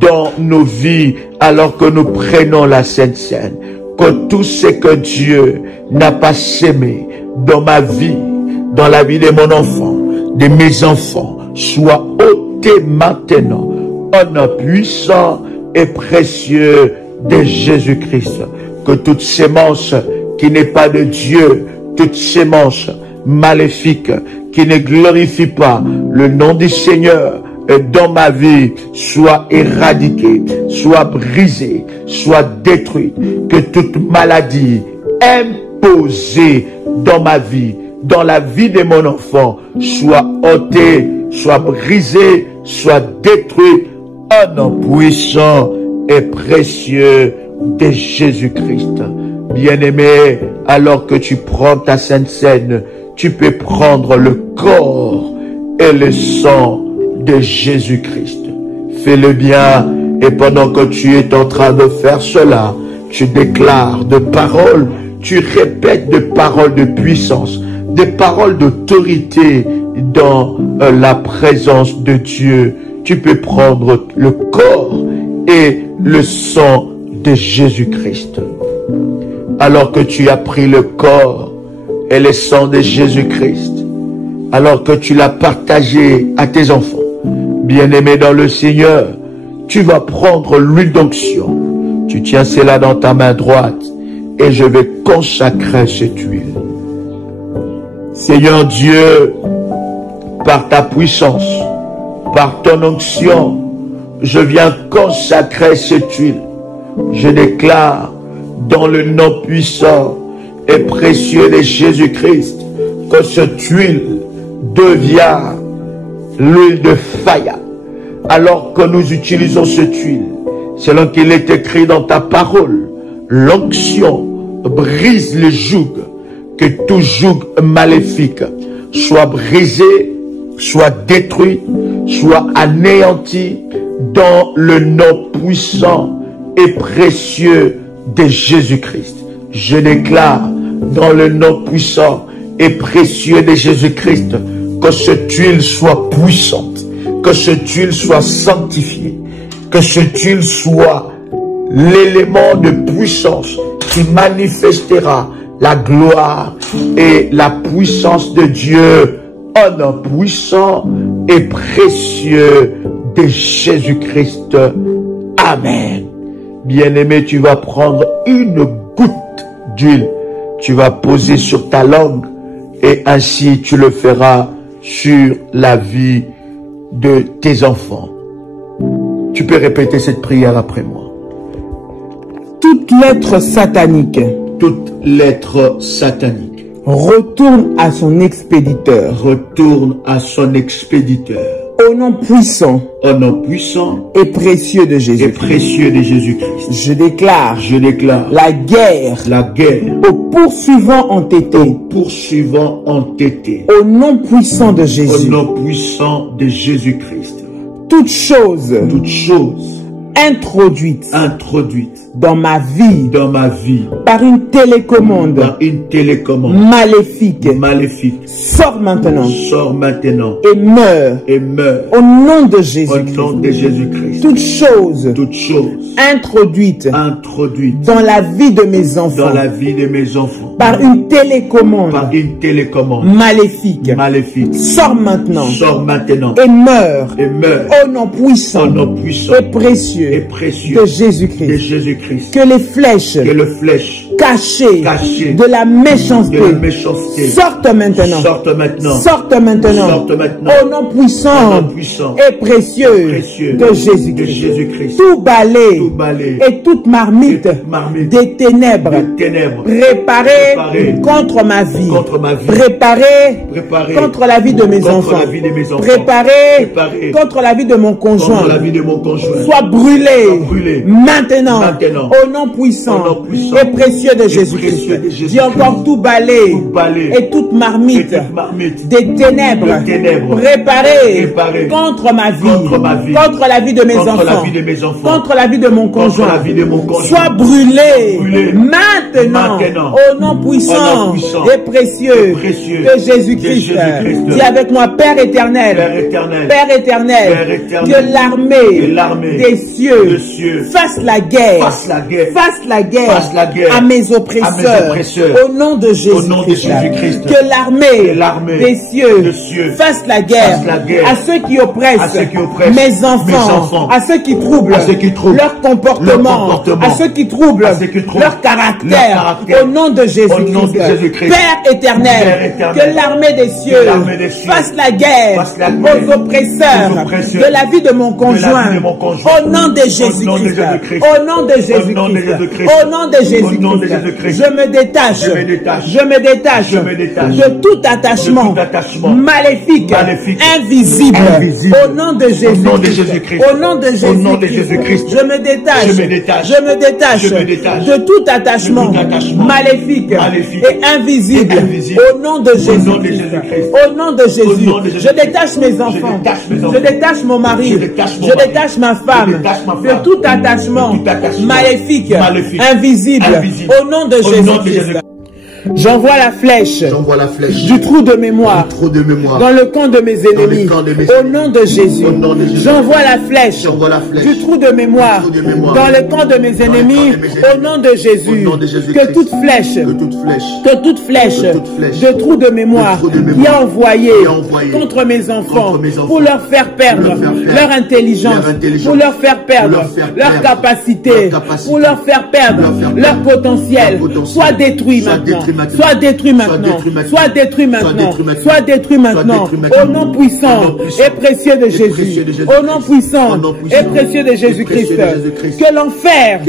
dans nos vies alors que nous prenons la Sainte Seine. Que tout ce que Dieu n'a pas sémé dans ma vie, dans la vie de mon enfant, de mes enfants, soit ôté maintenant au nom puissant et précieux de Jésus-Christ. Que toute sémence qui n'est pas de Dieu, toute sémence maléfique qui ne glorifie pas le nom du Seigneur dans ma vie soit éradiquée, soit brisée, soit détruite. Que toute maladie imposée dans ma vie, dans la vie de mon enfant, soit ôtée, soit brisée, soit détruite au nom puissant et précieux de Jésus-Christ. Bien-aimé, alors que tu prends ta Sainte Seine, tu peux prendre le corps et le sang de Jésus-Christ. Fais-le bien, et pendant que tu es en train de faire cela, tu déclares de paroles, tu répètes des paroles de puissance, des paroles d'autorité dans la présence de Dieu. Tu peux prendre le corps et le sang de Jésus-Christ. Alors que tu as pris le corps et le sang de Jésus-Christ, alors que tu l'as partagé à tes enfants, bien-aimés dans le Seigneur, tu vas prendre l'huile d'onction. Tu tiens cela dans ta main droite et je vais consacrer cette huile. Seigneur Dieu, par ta puissance, par ton onction, je viens consacrer cette huile. Je déclare dans le nom puissant et précieux de Jésus-Christ que cette huile devient l'huile de Faya. Alors que nous utilisons cette huile, selon qu'il est écrit dans ta parole, l'onction brise le joug, que tout joug maléfique soit brisé, soit détruit, soit anéanti dans le nom puissant et précieux de Jésus-Christ. Je déclare dans le nom puissant et précieux de Jésus-Christ que cette huile soit puissante, que cette huile soit sanctifiée, que cette huile soit l'élément de puissance qui manifestera la gloire et la puissance de Dieu en nom puissant et précieux de Jésus-Christ. Amen. Bien-aimé, tu vas prendre une goutte d'huile, tu vas poser sur ta langue et ainsi tu le feras sur la vie de tes enfants. Tu peux répéter cette prière après moi. Toute lettre satanique, toute lettre satanique retourne à son expéditeur. Retourne à son expéditeur. Au nom puissant et précieux de Jésus-Christ. Je déclare la guerre aux poursuivants entêtés. Au nom puissant de Jésus. Toute chose introduite dans ma vie par une télécommande maléfique sort maintenant et meurt au nom de Jésus-Christ. Toute chose introduite dans la vie de mes enfants par une télécommande maléfique sort maintenant et meurt au nom puissant et précieux de Jésus-Christ. Que les flèches cachées de la méchanceté sortent maintenant au nom puissant et précieux de Jésus-Christ. Tout balai et toute marmite des ténèbres préparées contre ma vie, préparées contre la vie de mes enfants, préparées contre la vie de mon conjoint, soit brûlé maintenant au nom puissant et précieux de Jésus-Christ. Dis encore tout balai et toute marmite des ténèbres préparées contre ma vie, contre la vie de mes enfants, contre la vie de mon conjoint, soit brûlé maintenant au nom puissant et précieux de Jésus-Christ. Dis avec moi, Père éternel, que l'armée des cieux fasse la guerre à mes oppresseurs au nom de Jésus-Christ. Que l'armée des cieux fasse la guerre à ceux qui oppressent mes enfants, à ceux qui troublent leur comportement, à ceux qui troublent leur caractère au nom de Jésus-Christ. Père éternel, que l'armée des cieux fasse la guerre aux oppresseurs de la vie de mon conjoint au nom de Jésus-Christ. Au nom de Jésus-Christ. Au nom de Jésus-Christ. Je me détache de tout attachement maléfique, invisible. Au nom de Jésus-Christ. Au nom de Jésus-Christ. Je me détache de tout attachement maléfique et invisible. Au nom de Jésus-Christ. Au nom de Jésus. Je détache mes enfants. Je détache mon mari. Je détache ma femme de tout attachement maléfique, invisible. Au nom de Jésus-Christ. J'envoie la flèche du trou de mémoire dans le camp de mes ennemis au nom de Jésus. J'envoie la flèche du trou de mémoire dans le camp de mes ennemis au nom de Jésus. Que toute flèche de trou de mémoire qui a envoyé contre mes enfants pour leur faire perdre leur intelligence, pour leur faire perdre leur capacité, pour leur faire perdre leur potentiel, soit détruit maintenant. Sois détruit maintenant. Sois détruit maintenant. Sois détruit maintenant. Au nom puissant et précieux de Jésus. Au nom puissant et précieux de Jésus-Christ. Que l'enfer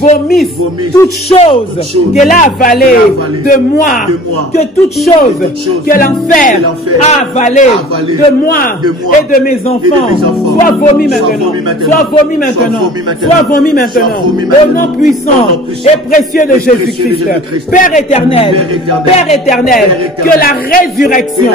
vomisse toutes choses qu'elle a avalées de moi. Que toutes choses que l'enfer a avalées de moi et de mes enfants soient vomies maintenant. Soient vomies maintenant. Soient vomies maintenant. Au nom puissant et précieux de Jésus-Christ. Père éternel, que la résurrection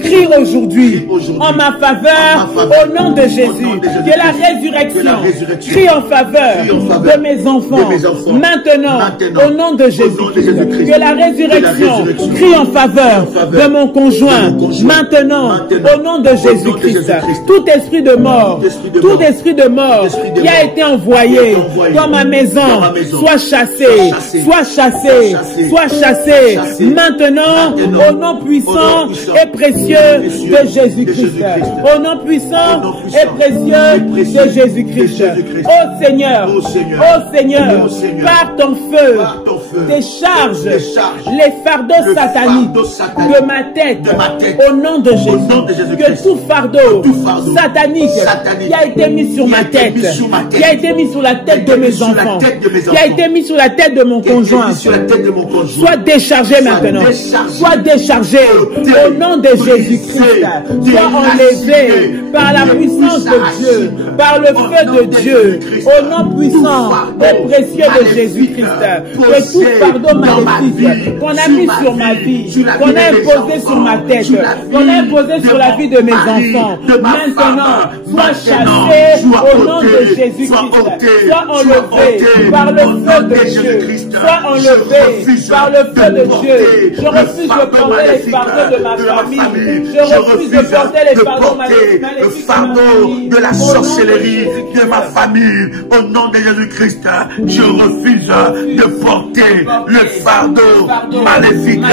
crie aujourd'hui en ma faveur au nom de Jésus. Que la résurrection crie en faveur de mes enfants maintenant au nom de Jésus. Que la résurrection crie en faveur de mon conjoint maintenant au nom de Jésus-Christ. Tout esprit de mort qui a été envoyé dans ma maison soit chassé maintenant au nom puissant et précieux de Jésus-Christ. Au nom puissant et précieux de Jésus-Christ. Ô Seigneur, par ton feu, décharge les fardeaux sataniques de ma tête au nom de Jésus. Que tout fardeau satanique qui a été mis sur ma tête, qui a été mis sur la tête de mes enfants, qui a été mis sur la tête de mon conjoint, soit déchargé maintenant. Soit déchargé au nom de Jésus-Christ. Soit enlevé par la puissance de Dieu, par le feu de Dieu, au nom puissant et précieux de Jésus-Christ. Que tout fardeau maléfique qu'on a mis sur ma vie, qu'on a imposé sur ma tête, qu'on a imposé sur la vie de mes enfants, maintenant soit chassé au nom de Jésus-Christ. Soit enlevé par le feu de Dieu. Soit enlevé par le feu de Dieu. Je refuse de porter les fardeaux de ma famille. Je refuse de porter les fardeaux maléfiques le fardeau de la sorcellerie de ma famille. Au nom de Jésus-Christ, je refuse de porter le fardeau maléfique.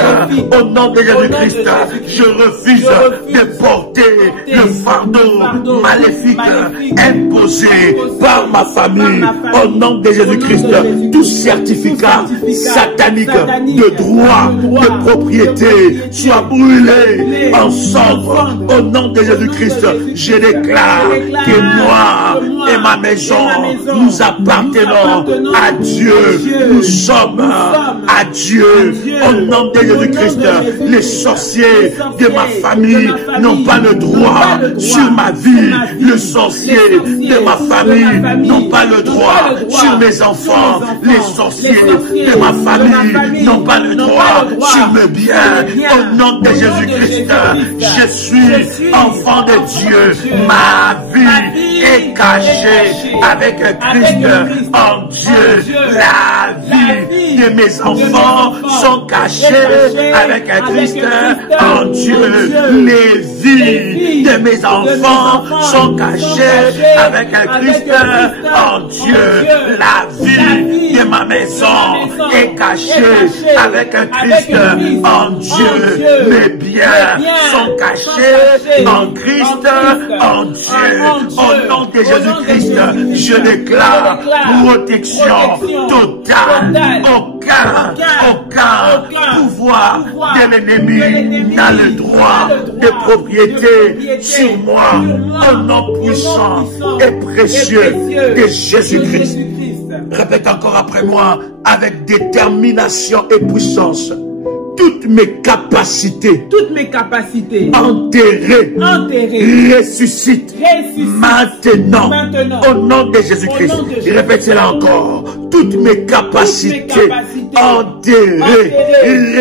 Au nom de Jésus-Christ, je refuse de porter le fardeau maléfique imposé par ma famille. Au nom de Jésus-Christ, tout certificat satanique de droit, de propriété soit brûlé en cendres. Au nom de Jésus-Christ, je déclare que moi et ma maison, nous appartenons à Dieu. Nous sommes à Dieu. Au nom de Jésus-Christ, les sorciers de ma famille n'ont pas le droit sur ma vie. Les sorciers de ma famille n'ont pas le droit sur mes enfants. Les sorciers de ma famille n'ont pas le droit sur mes biens. Au nom de Jésus-Christ, je suis enfant de Dieu. Ma vie est cachée avec Christ en Dieu. La vie de mes enfants sont cachées avec Christ en Dieu. Les vies de mes enfants sont cachées avec Christ en Dieu. La vie de ma maison est cachée avec Christ en Dieu. Mes biens sont cachés en Christ en Dieu. Au nom de Jésus-Christ, je déclare protection totale. Aucun pouvoir de l'ennemi n'a le droit de propriété sur moi. Au nom puissant et précieux de Jésus-Christ. Répète encore après moi avec détermination et puissance. Toutes mes capacités enterrées, ressuscitent maintenant au nom de Jésus-Christ. Répète cela encore. Toutes mes capacités enterrées,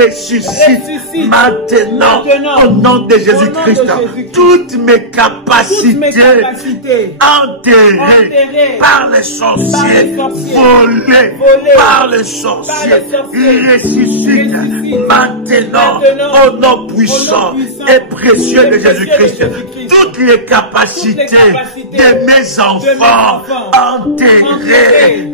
ressuscitent maintenant au nom de Jésus-Christ. Toutes mes capacités enterrées par les sorciers, volées par les sorciers, ressuscitent maintenant au nom puissant et précieux de Jésus-Christ. Toutes les capacités de mes enfants enterrés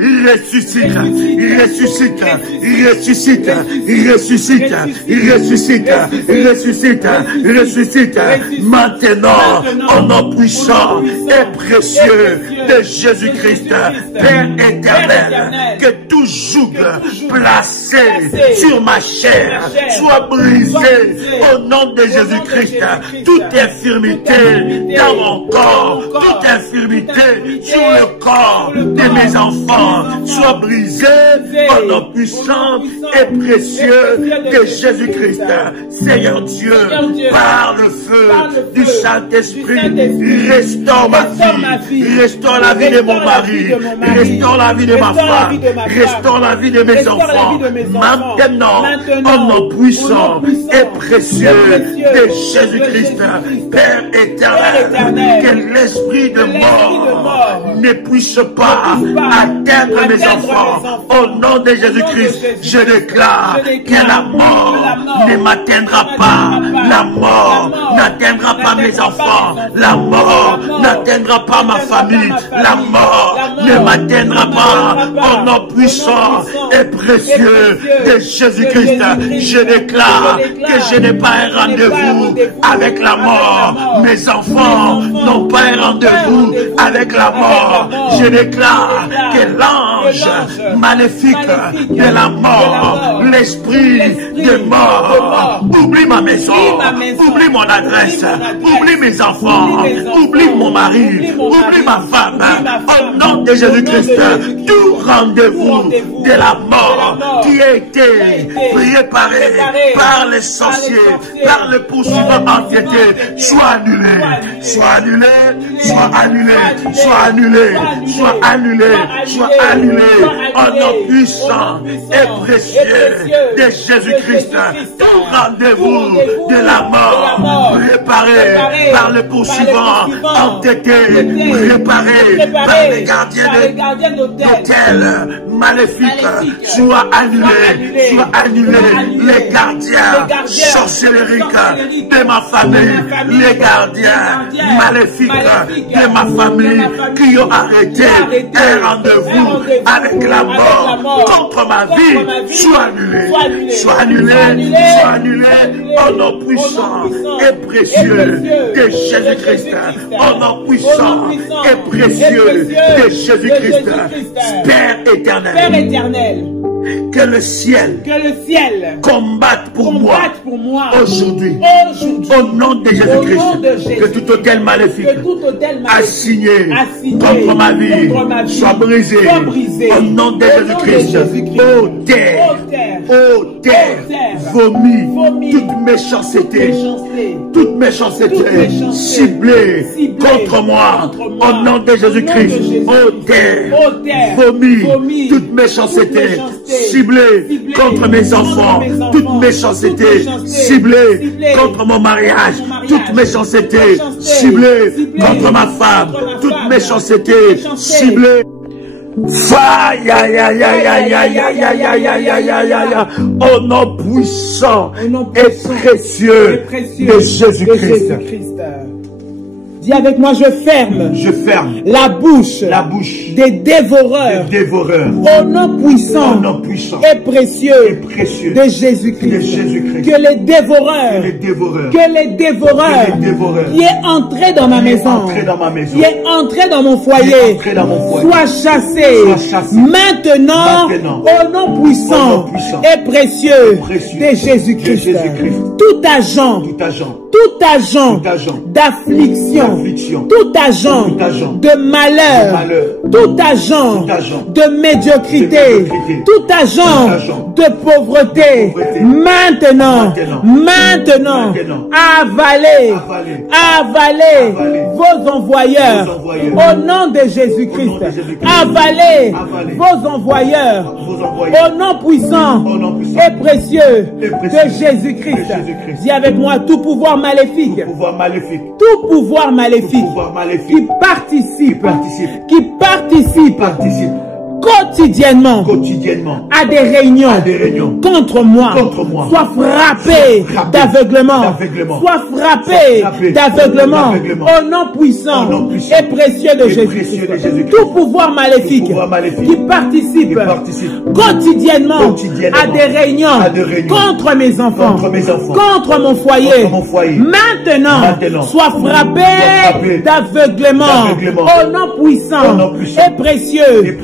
ressuscitent maintenant au nom puissant et précieux de Jésus-Christ, Père éternel, que tout joug placé sur ma chair soit brisé au nom de Jésus-Christ. Toute infirmité dans mon corps, toute infirmité sur le corps de mes enfants soit brisée au nom puissant et précieux de Jésus-Christ. Seigneur Dieu, par le feu du Saint-Esprit, restaure ma vie, restaure la vie de mon mari, restaure la vie de ma femme, restaure la vie de mes enfants. Maintenant, au nom puissant et précieux de Jésus-Christ, Père éternel, que l'esprit de mort ne puisse pas atteindre mes enfants. Au nom de Jésus-Christ, je déclare que la mort ne m'atteindra pas. La mort n'atteindra pas mes enfants. La mort n'atteindra pas ma famille. La mort ne m'atteindra pas. Au nom puissant et précieux de Jésus-Christ, je déclare que je n'ai pas un rendez-vous avec la mort. Mes enfants n'ont pas un rendez-vous avec la mort. Je déclare que l'ange maléfique de la mort, l'esprit de mort, oublie ma maison, oublie mon adresse, oublie mes enfants, oublie mon mari, oublie ma femme. Au nom de Jésus-Christ, tout rendez-vous de la mort qui a été préparé par les sorciers, par les poursuivants entêtés, soit annulé, soit annulé, soit annulé, soit annulé, soit annulé, soit annulé, au nom puissant et précieux de Jésus-Christ. Tout rendez-vous de la mort préparé par les poursuivants entêtés, préparé par les gardiens d'hôtel maléfiques, soit annulé, soit annulé. Les gardiens sorcelleriques de ma famille, les gardiens maléfiques de ma famille qui ont arrêté un rendez-vous avec la mort contre ma vie, soit annulé, soit annulé, soit annulé, au nom puissant et précieux de Jésus-Christ, au nom puissant et précieux de Jésus-Christ. Père éternel, que le ciel combatte pour moi aujourd'hui, au nom de Jésus-Christ, que tout autel maléfique assigné contre ma vie soit brisé, au nom de Jésus-Christ. Ô terre, vomis toute méchanceté ciblée contre moi, au nom de Jésus-Christ. Ô terre, vomis toute méchanceté ciblée contre mes enfants, toute méchanceté ciblée contre mon mariage, toute méchanceté ciblée contre ma femme, toute méchanceté ciblée. Au nom puissant et précieux de Jésus-Christ. Dis avec moi, je ferme la bouche des dévoreurs, au nom puissant et précieux de Jésus-Christ. Que les dévoreurs qui est entré dans ma maison, qui est entré dans mon foyer, soient chassés maintenant au nom puissant et précieux de Jésus-Christ. Tout agent d'affliction, tout agent de malheur, tout agent de médiocrité, tout agent de pauvreté, maintenant, avalez vos envoyeurs au nom de Jésus-Christ. Avalez vos envoyeurs au nom puissant et précieux de Jésus-Christ. Dis avec moi, tout pouvoir maléfique, tout pouvoir maléfique qui participe quotidiennement à des réunions contre moi, soit frappé d'aveuglement, soit frappé d'aveuglement au nom puissant et précieux de Jésus-Christ. Tout pouvoir maléfique qui participe quotidiennement à des réunions contre mes enfants, contre mon foyer, maintenant soit frappé d'aveuglement au nom puissant et précieux de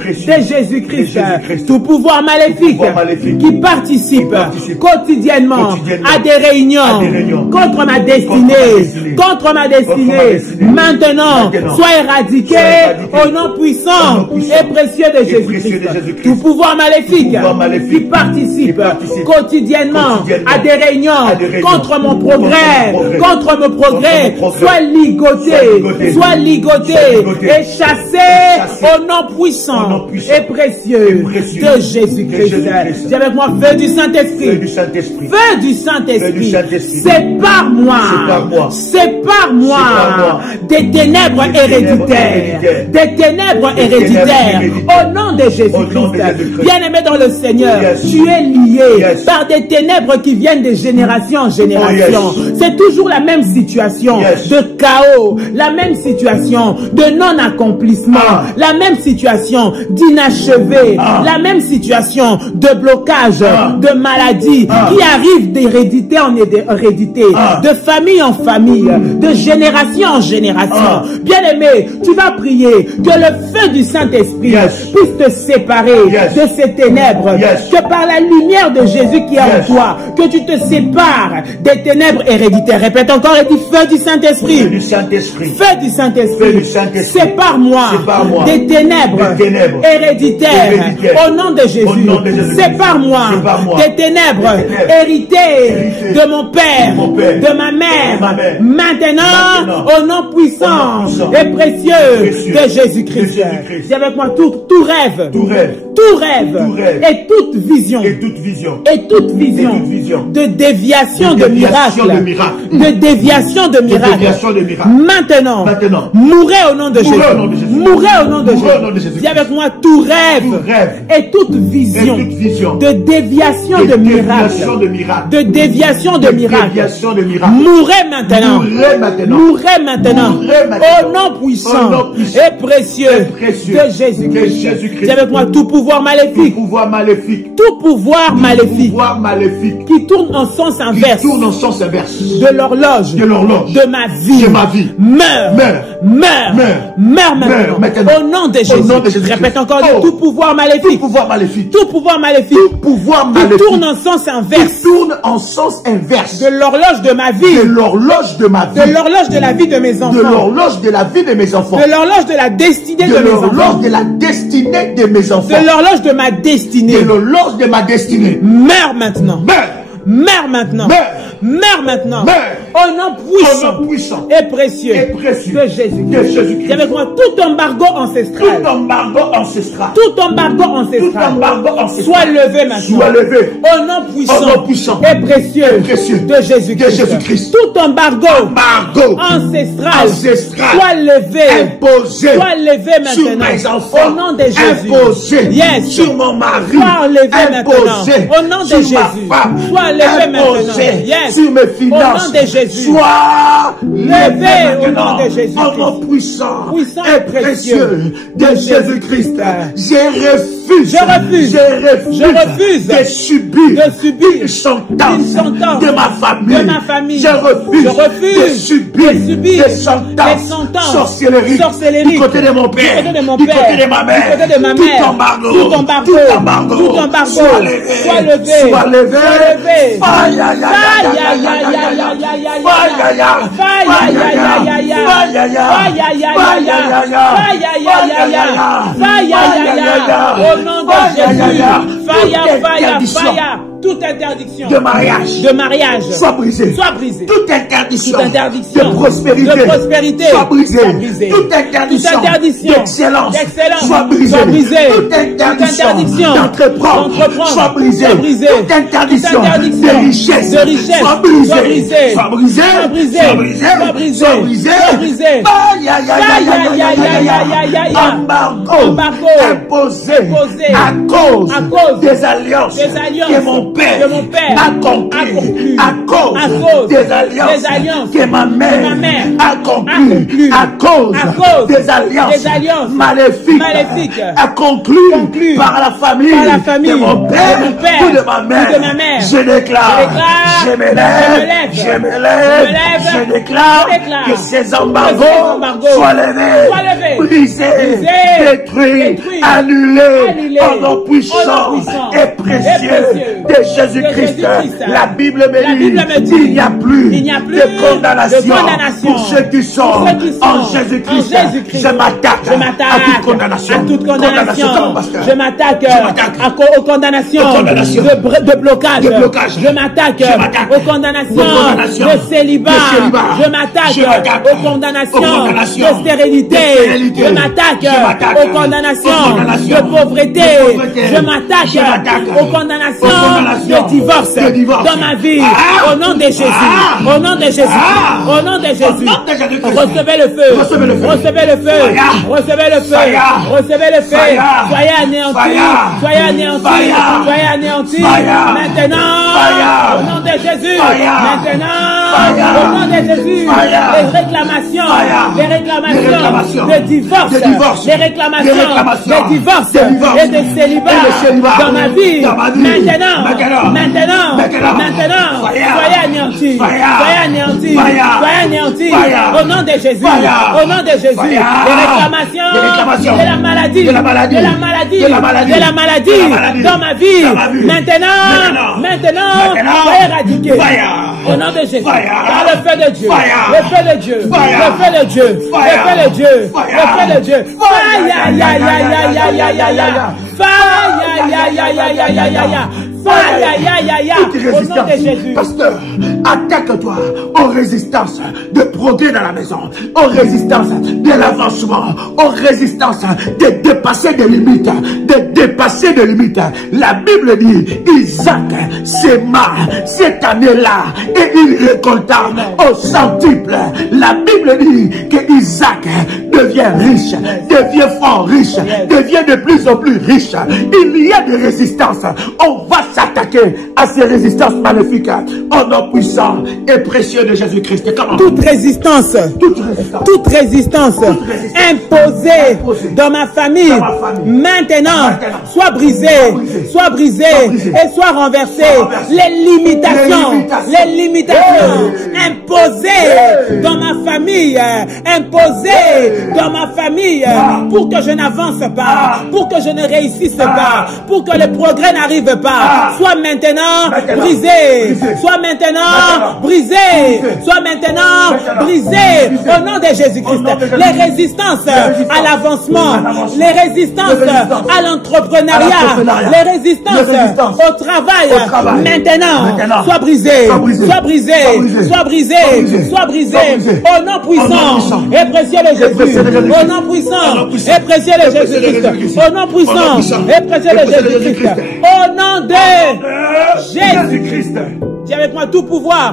Jésus-Christ. Tout pouvoir maléfique qui participe quotidiennement à des réunions contre ma destinée, maintenant soit éradiqué au nom puissant et précieux de Jésus-Christ. Tout pouvoir maléfique qui participe quotidiennement à des réunions contre mon progrès, soit ligoté et chassé au nom puissant et précieux de Jésus-Christ. J'ai avec moi feu du Saint-Esprit. Feu du Saint-Esprit. Sépare moi des ténèbres héréditaires. Au nom de Jésus-Christ. Bien-aimé dans le Seigneur, tu es lié par des ténèbres qui viennent de génération en génération. C'est toujours la même situation de chaos, la même situation de non-accomplissement, la même situation d'inachevé, la même situation de blocage, de maladie qui arrive d'hérédité en hérédité, de famille en famille, de génération en génération. Bien-aimé, tu vas prier que le feu du Saint-Esprit puisse te séparer de ces ténèbres, que par la lumière de Jésus qui est en toi, que tu te sépares des ténèbres héréditaires. Répète encore et dis feu du Saint-Esprit. Feu du Saint-Esprit. Sépare-moi des ténèbres héréditaires au nom de Jésus. Sépare-moi des ténèbres héritées de mon père, de ma mère, maintenant au nom puissant et précieux de Jésus-Christ. Dis avec moi tout rêve et toute vision de déviation de miracle, maintenant mourrez au nom de Jésus. Dis avec moi tout rêve et toute vision de déviation de miracle, mourrez maintenant au nom puissant et précieux de Jésus-Christ. Dis avec moi tout pouvoir maléfique, qui tourne en sens inverse de l'horloge de ma vie, meurt maintenant au nom de Jésus. Répète encore tout pouvoir maléfique, qui tourne en sens inverse de l'horloge de ma vie, de l'horloge de la vie de mes enfants, de l'horloge de la destinée de mes enfants, de l'horloge de ma destinée. Meurs maintenant. Au nom puissant et précieux de Jésus-Christ. Dis avec moi tout embargo ancestral. Soit levé maintenant. Au nom puissant et précieux de Jésus-Christ. Tout embargo ancestral soit levé maintenant. Au nom de Jésus. Sur mon mari. Soit levé maintenant. Au nom de Jésus. Soit levé maintenant. Sur mes finances. Au nom de Jésus. Sois levé au nom de Jésus. Au nom puissant et précieux de Jésus-Christ. Je refuse de subir une sentence de ma famille. Je refuse de subir des sentences sorcellerie du côté de mon père, du côté de ma mère. Tout embargo soit levé. Au nom de Jésus, fire. Toute interdiction de mariage soit brisée. Toute interdiction de prospérité soit brisée. Toute interdiction d'excellence soit brisée. Toute interdiction d'entreprendre soit brisée. Toute interdiction de richesse soit brisée. Embargo imposé à cause des alliances que mon père a conclues, à cause des alliances que ma mère a conclues, à cause des alliances maléfiques conclues par la famille de mon père ou de ma mère. Je déclare, je me lève, je déclare que ces embargos soient levés, brisés, détruits, annulés au nom puissant et précieux de Jésus-Christ. La Bible me dit qu'il n'y a plus de condamnation pour ceux qui sont en Jésus-Christ. Je m'attaque à toute condamnation. Je m'attaque aux condamnations de blocage. Je m'attaque aux condamnations de célibat. Je m'attaque aux condamnations de stérilité. Je m'attaque aux condamnations de pauvreté. Je m'attaque aux condamnations de divorce dans ma vie. Au nom de Jésus. Au nom de Jésus. Au nom de Jésus. Recevez le feu. Recevez le feu. Recevez le feu. Recevez le feu. Recevez le feu. Soyez anéantis. Soyez anéantis. Soyez anéantis. Maintenant. Au nom de Jésus. Maintenant. Au nom de Jésus. Les réclamations de divorce. Les réclamations de divorce et de célibat dans ma vie. Maintenant. Soyez anéantis. Soyez anéantis. Soyez anéantis. Au nom de Jésus. Au nom de Jésus. Les réclamations de la maladie. De la maladie dans ma vie. Maintenant. Soyez éradiqués. Au nom de Jésus. Par le feu de Dieu. Le feu de Dieu. Le feu de Dieu. Le feu de Dieu. Le feu de Dieu. Au nom de Jésus. Pasteur, attaque-toi aux résistances de progrès dans la maison, aux résistances de l'avancement, aux résistances de dépasser des limites, La Bible dit, Isaac s'aima cette année-là et il récolta au centuple. La Bible dit que Isaac devient riche, devient fort riche, devient de plus en plus riche. Il y a des résistances. On va s'attaquer à ces résistances maléfiques au nom puissant et précieux de Jésus-Christ. Toute résistance imposée dans ma famille, maintenant, soit brisée et soit renversée. Les limitations imposées dans ma famille, pour que je n'avance pas, pour que je ne réussisse pas, pour que le progrès n'arrive pas, soit maintenant brisé, soit maintenant brisé, soit maintenant brisé au nom de Jésus-Christ. Les résistances à l'avancement, les résistances à l'entrepreneuriat, les résistances au travail, maintenant, soit brisé, soit brisé, soit brisé, soit brisé au nom puissant et précieux de Jésus, au nom puissant et précieux de Jésus-Christ, au nom puissant et précieux de Jésus-Christ, au nom de Jésus-Christ. Dis avec moi, tout pouvoir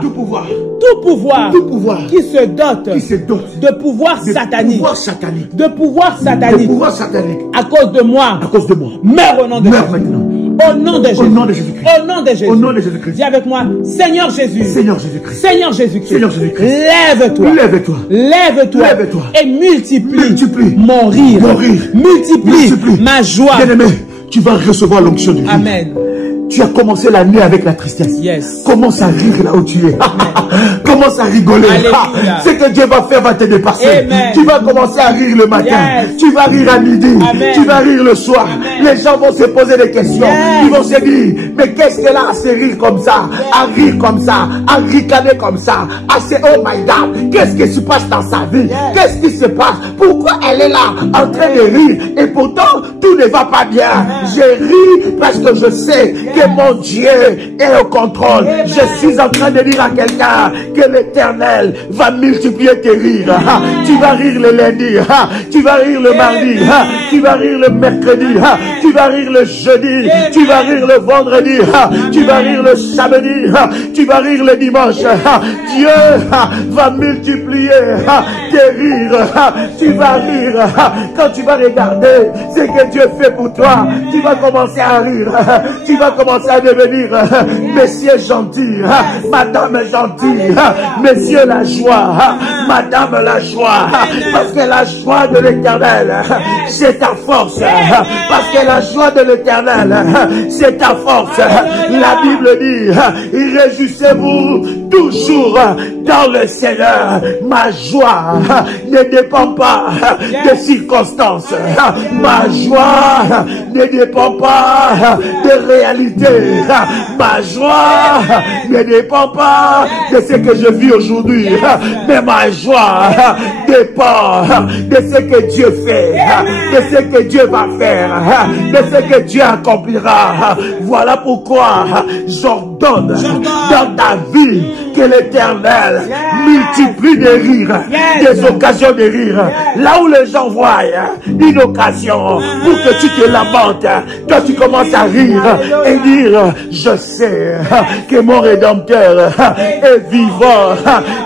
qui se dote de pouvoir satanique, à cause de moi, meurt au nom de Jésus. Au nom de Jésus. Au nom de Jésus. Au nom de Jésus-Christ. Dis avec moi, Seigneur Jésus. Seigneur Jésus-Christ. Seigneur Jésus-Christ. Seigneur Jésus-Christ. Lève-toi. Lève-toi. Lève-toi. Lève-toi. Et multiplie mon rire. Multiplie ma joie. Bien-aimé, tu vas recevoir l'onction du rire. Amen. Tu as commencé la nuit avec la tristesse. Yes. Commence à rire là où tu es. Commence à rigoler. Ce que Dieu va faire va te dépasser. Amen. Tu vas commencer à rire le matin. Yes. Tu vas rire à midi. Amen. Tu vas rire le soir. Amen. Les gens vont se poser des questions. Yes. Ils vont se dire, mais qu'est-ce qu'elle a à se rire comme ça? Yes. À rire comme ça? À ricaner comme ça? À se, oh my God, qu'est-ce qui se passe dans sa vie? Yes. Qu'est-ce qui se passe? Pourquoi elle est là en train de rire? Et pourtant, tout ne va pas bien. Amen. Je ris parce que je sais que mon Dieu est au contrôle. Amen. Je suis en train de dire à quelqu'un que l'Éternel va multiplier tes rires. Tu vas rire le lundi, tu vas rire le mardi, tu vas rire le mercredi, tu vas rire le jeudi, tu vas rire le vendredi. vendredi, tu vas rire le samedi, tu vas rire le dimanche. Dieu va multiplier tes rires. Tu vas rire quand tu vas regarder ce que Dieu fait pour toi. Tu vas commencer à rire. Tu vas commencer à devenir monsieur gentil, madame gentille, monsieur la joie, madame la joie. Parce que la joie de l'Éternel, c'est ta force. Parce que la joie de l'Éternel, c'est ta force. La Bible dit, réjouissez-vous toujours dans le Seigneur. Ma joie ne dépend pas des circonstances. Ma joie ne dépend pas des réalités. Ma joie ne dépend pas de ce que je vis aujourd'hui. Mais ma joie dépend de ce que Dieu fait, de ce que Dieu va faire, de ce que Dieu accomplira. Voilà pourquoi j'ordonne dans ta vie que l'Éternel multiplie des rires, des occasions de rire. Là où les gens voient une occasion pour que tu te lamentes, toi tu commences à rire et dire, je sais que mon Rédempteur est vivant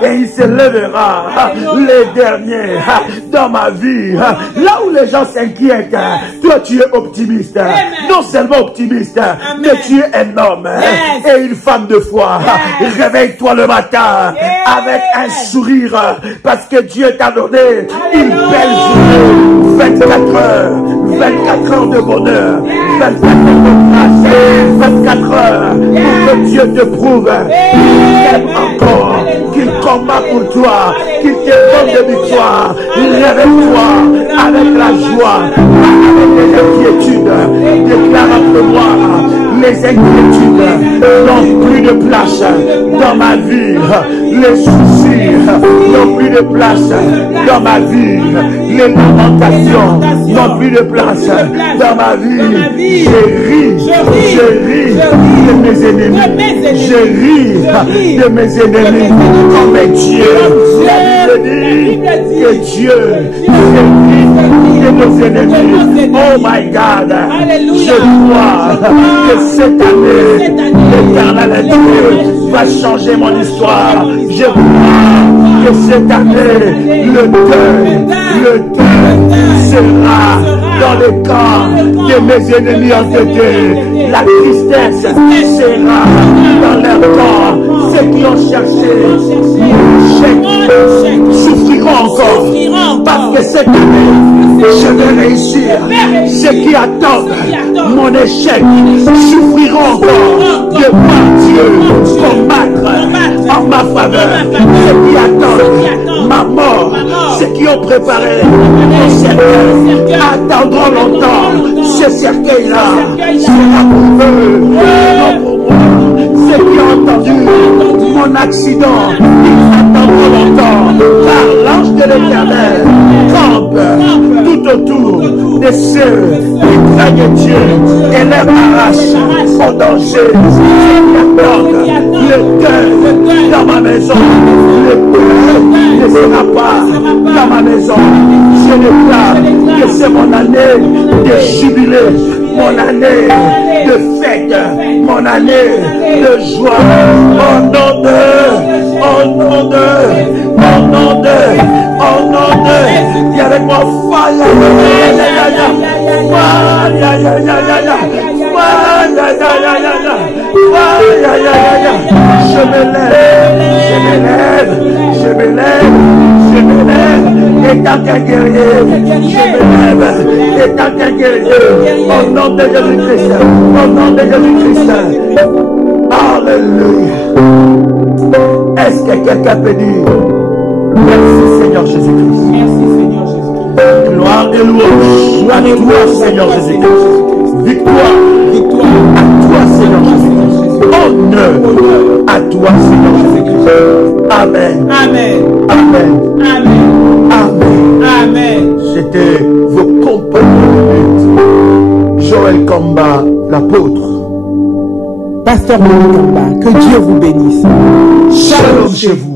et il se lèvera les derniers dans ma vie. Là où les gens s'inquiètent, toi tu es optimiste. Non seulement optimiste, mais tu es un homme et une femme de foi. Réveille-toi le matin avec un sourire parce que Dieu t'a donné une belle journée. 24 heures, 24 heures de bonheur, 24 heures de grâce, 24 heures pour que Dieu te prouve qu'il t'aime encore, qu'il combat pour toi, qu'il te donne des victoires. Réveille-toi avec la joie, avec les inquiétudes. Déclare après moi, les inquiétudes n'ont plus de place dans ma vie. Les soucis n'ont plus de place dans ma vie. Les lamentations n'ont plus de place dans ma vie. Je ris de mes ennemis. Je ris de mes ennemis comme Dieu. La Bible dit que Dieu rit de nos ennemis. Oh my God, je crois que cette année, l'Éternel Dieu va changer mon histoire. Je crois que cette année, le deuil sera dans le camp de mes ennemis entêtés. La tristesse sera dans leur camp. Ceux qui ont cherché l'échec souffriront encore. Parce que cette année, je vais réussir. Ceux qui attendent mon échec souffriront encore de voir Dieu combattre en ma faveur. Ceux qui attendent ma mort, ceux qui ont préparé mon cercueil, attendront longtemps. Ce cercueil-là sera pour eux, non pour moi. Ceux qui ont entendu mon accident, ils attendront longtemps, car l'ange de l'Éternel campe tout autour de ceux qui craignent Dieu et leur arrache au danger. Le deuil dans ma maison, le deuil ne sera pas dans ma maison. Je déclare que c'est mon année de jubilé, mon année de fête, mon année de joie. Au nom de, au nom de, au nom de, au nom de, viens avec moi, fire, je me lève, je me lève, je me lève, étant qu'un guerrier, je me lève, étant qu'un guerrier, au nom de Jésus-Christ, au nom de Jésus-Christ. Alléluia. Est-ce que quelqu'un peut dire merci Seigneur Jésus-Christ? Merci Seigneur Jésus-Christ. Gloire et louange à toi Seigneur Jésus-Christ. Victoire à toi Seigneur Jésus-Christ. Honneur à toi Seigneur Jésus-Christ. Amen. Amen. Amen. Amen. Amen. Amen. C'était vos compagnons de lutte, Joël Kamba, l'apôtre. Pasteur Moïse Kamba, que Dieu vous bénisse. Shalom chez vous.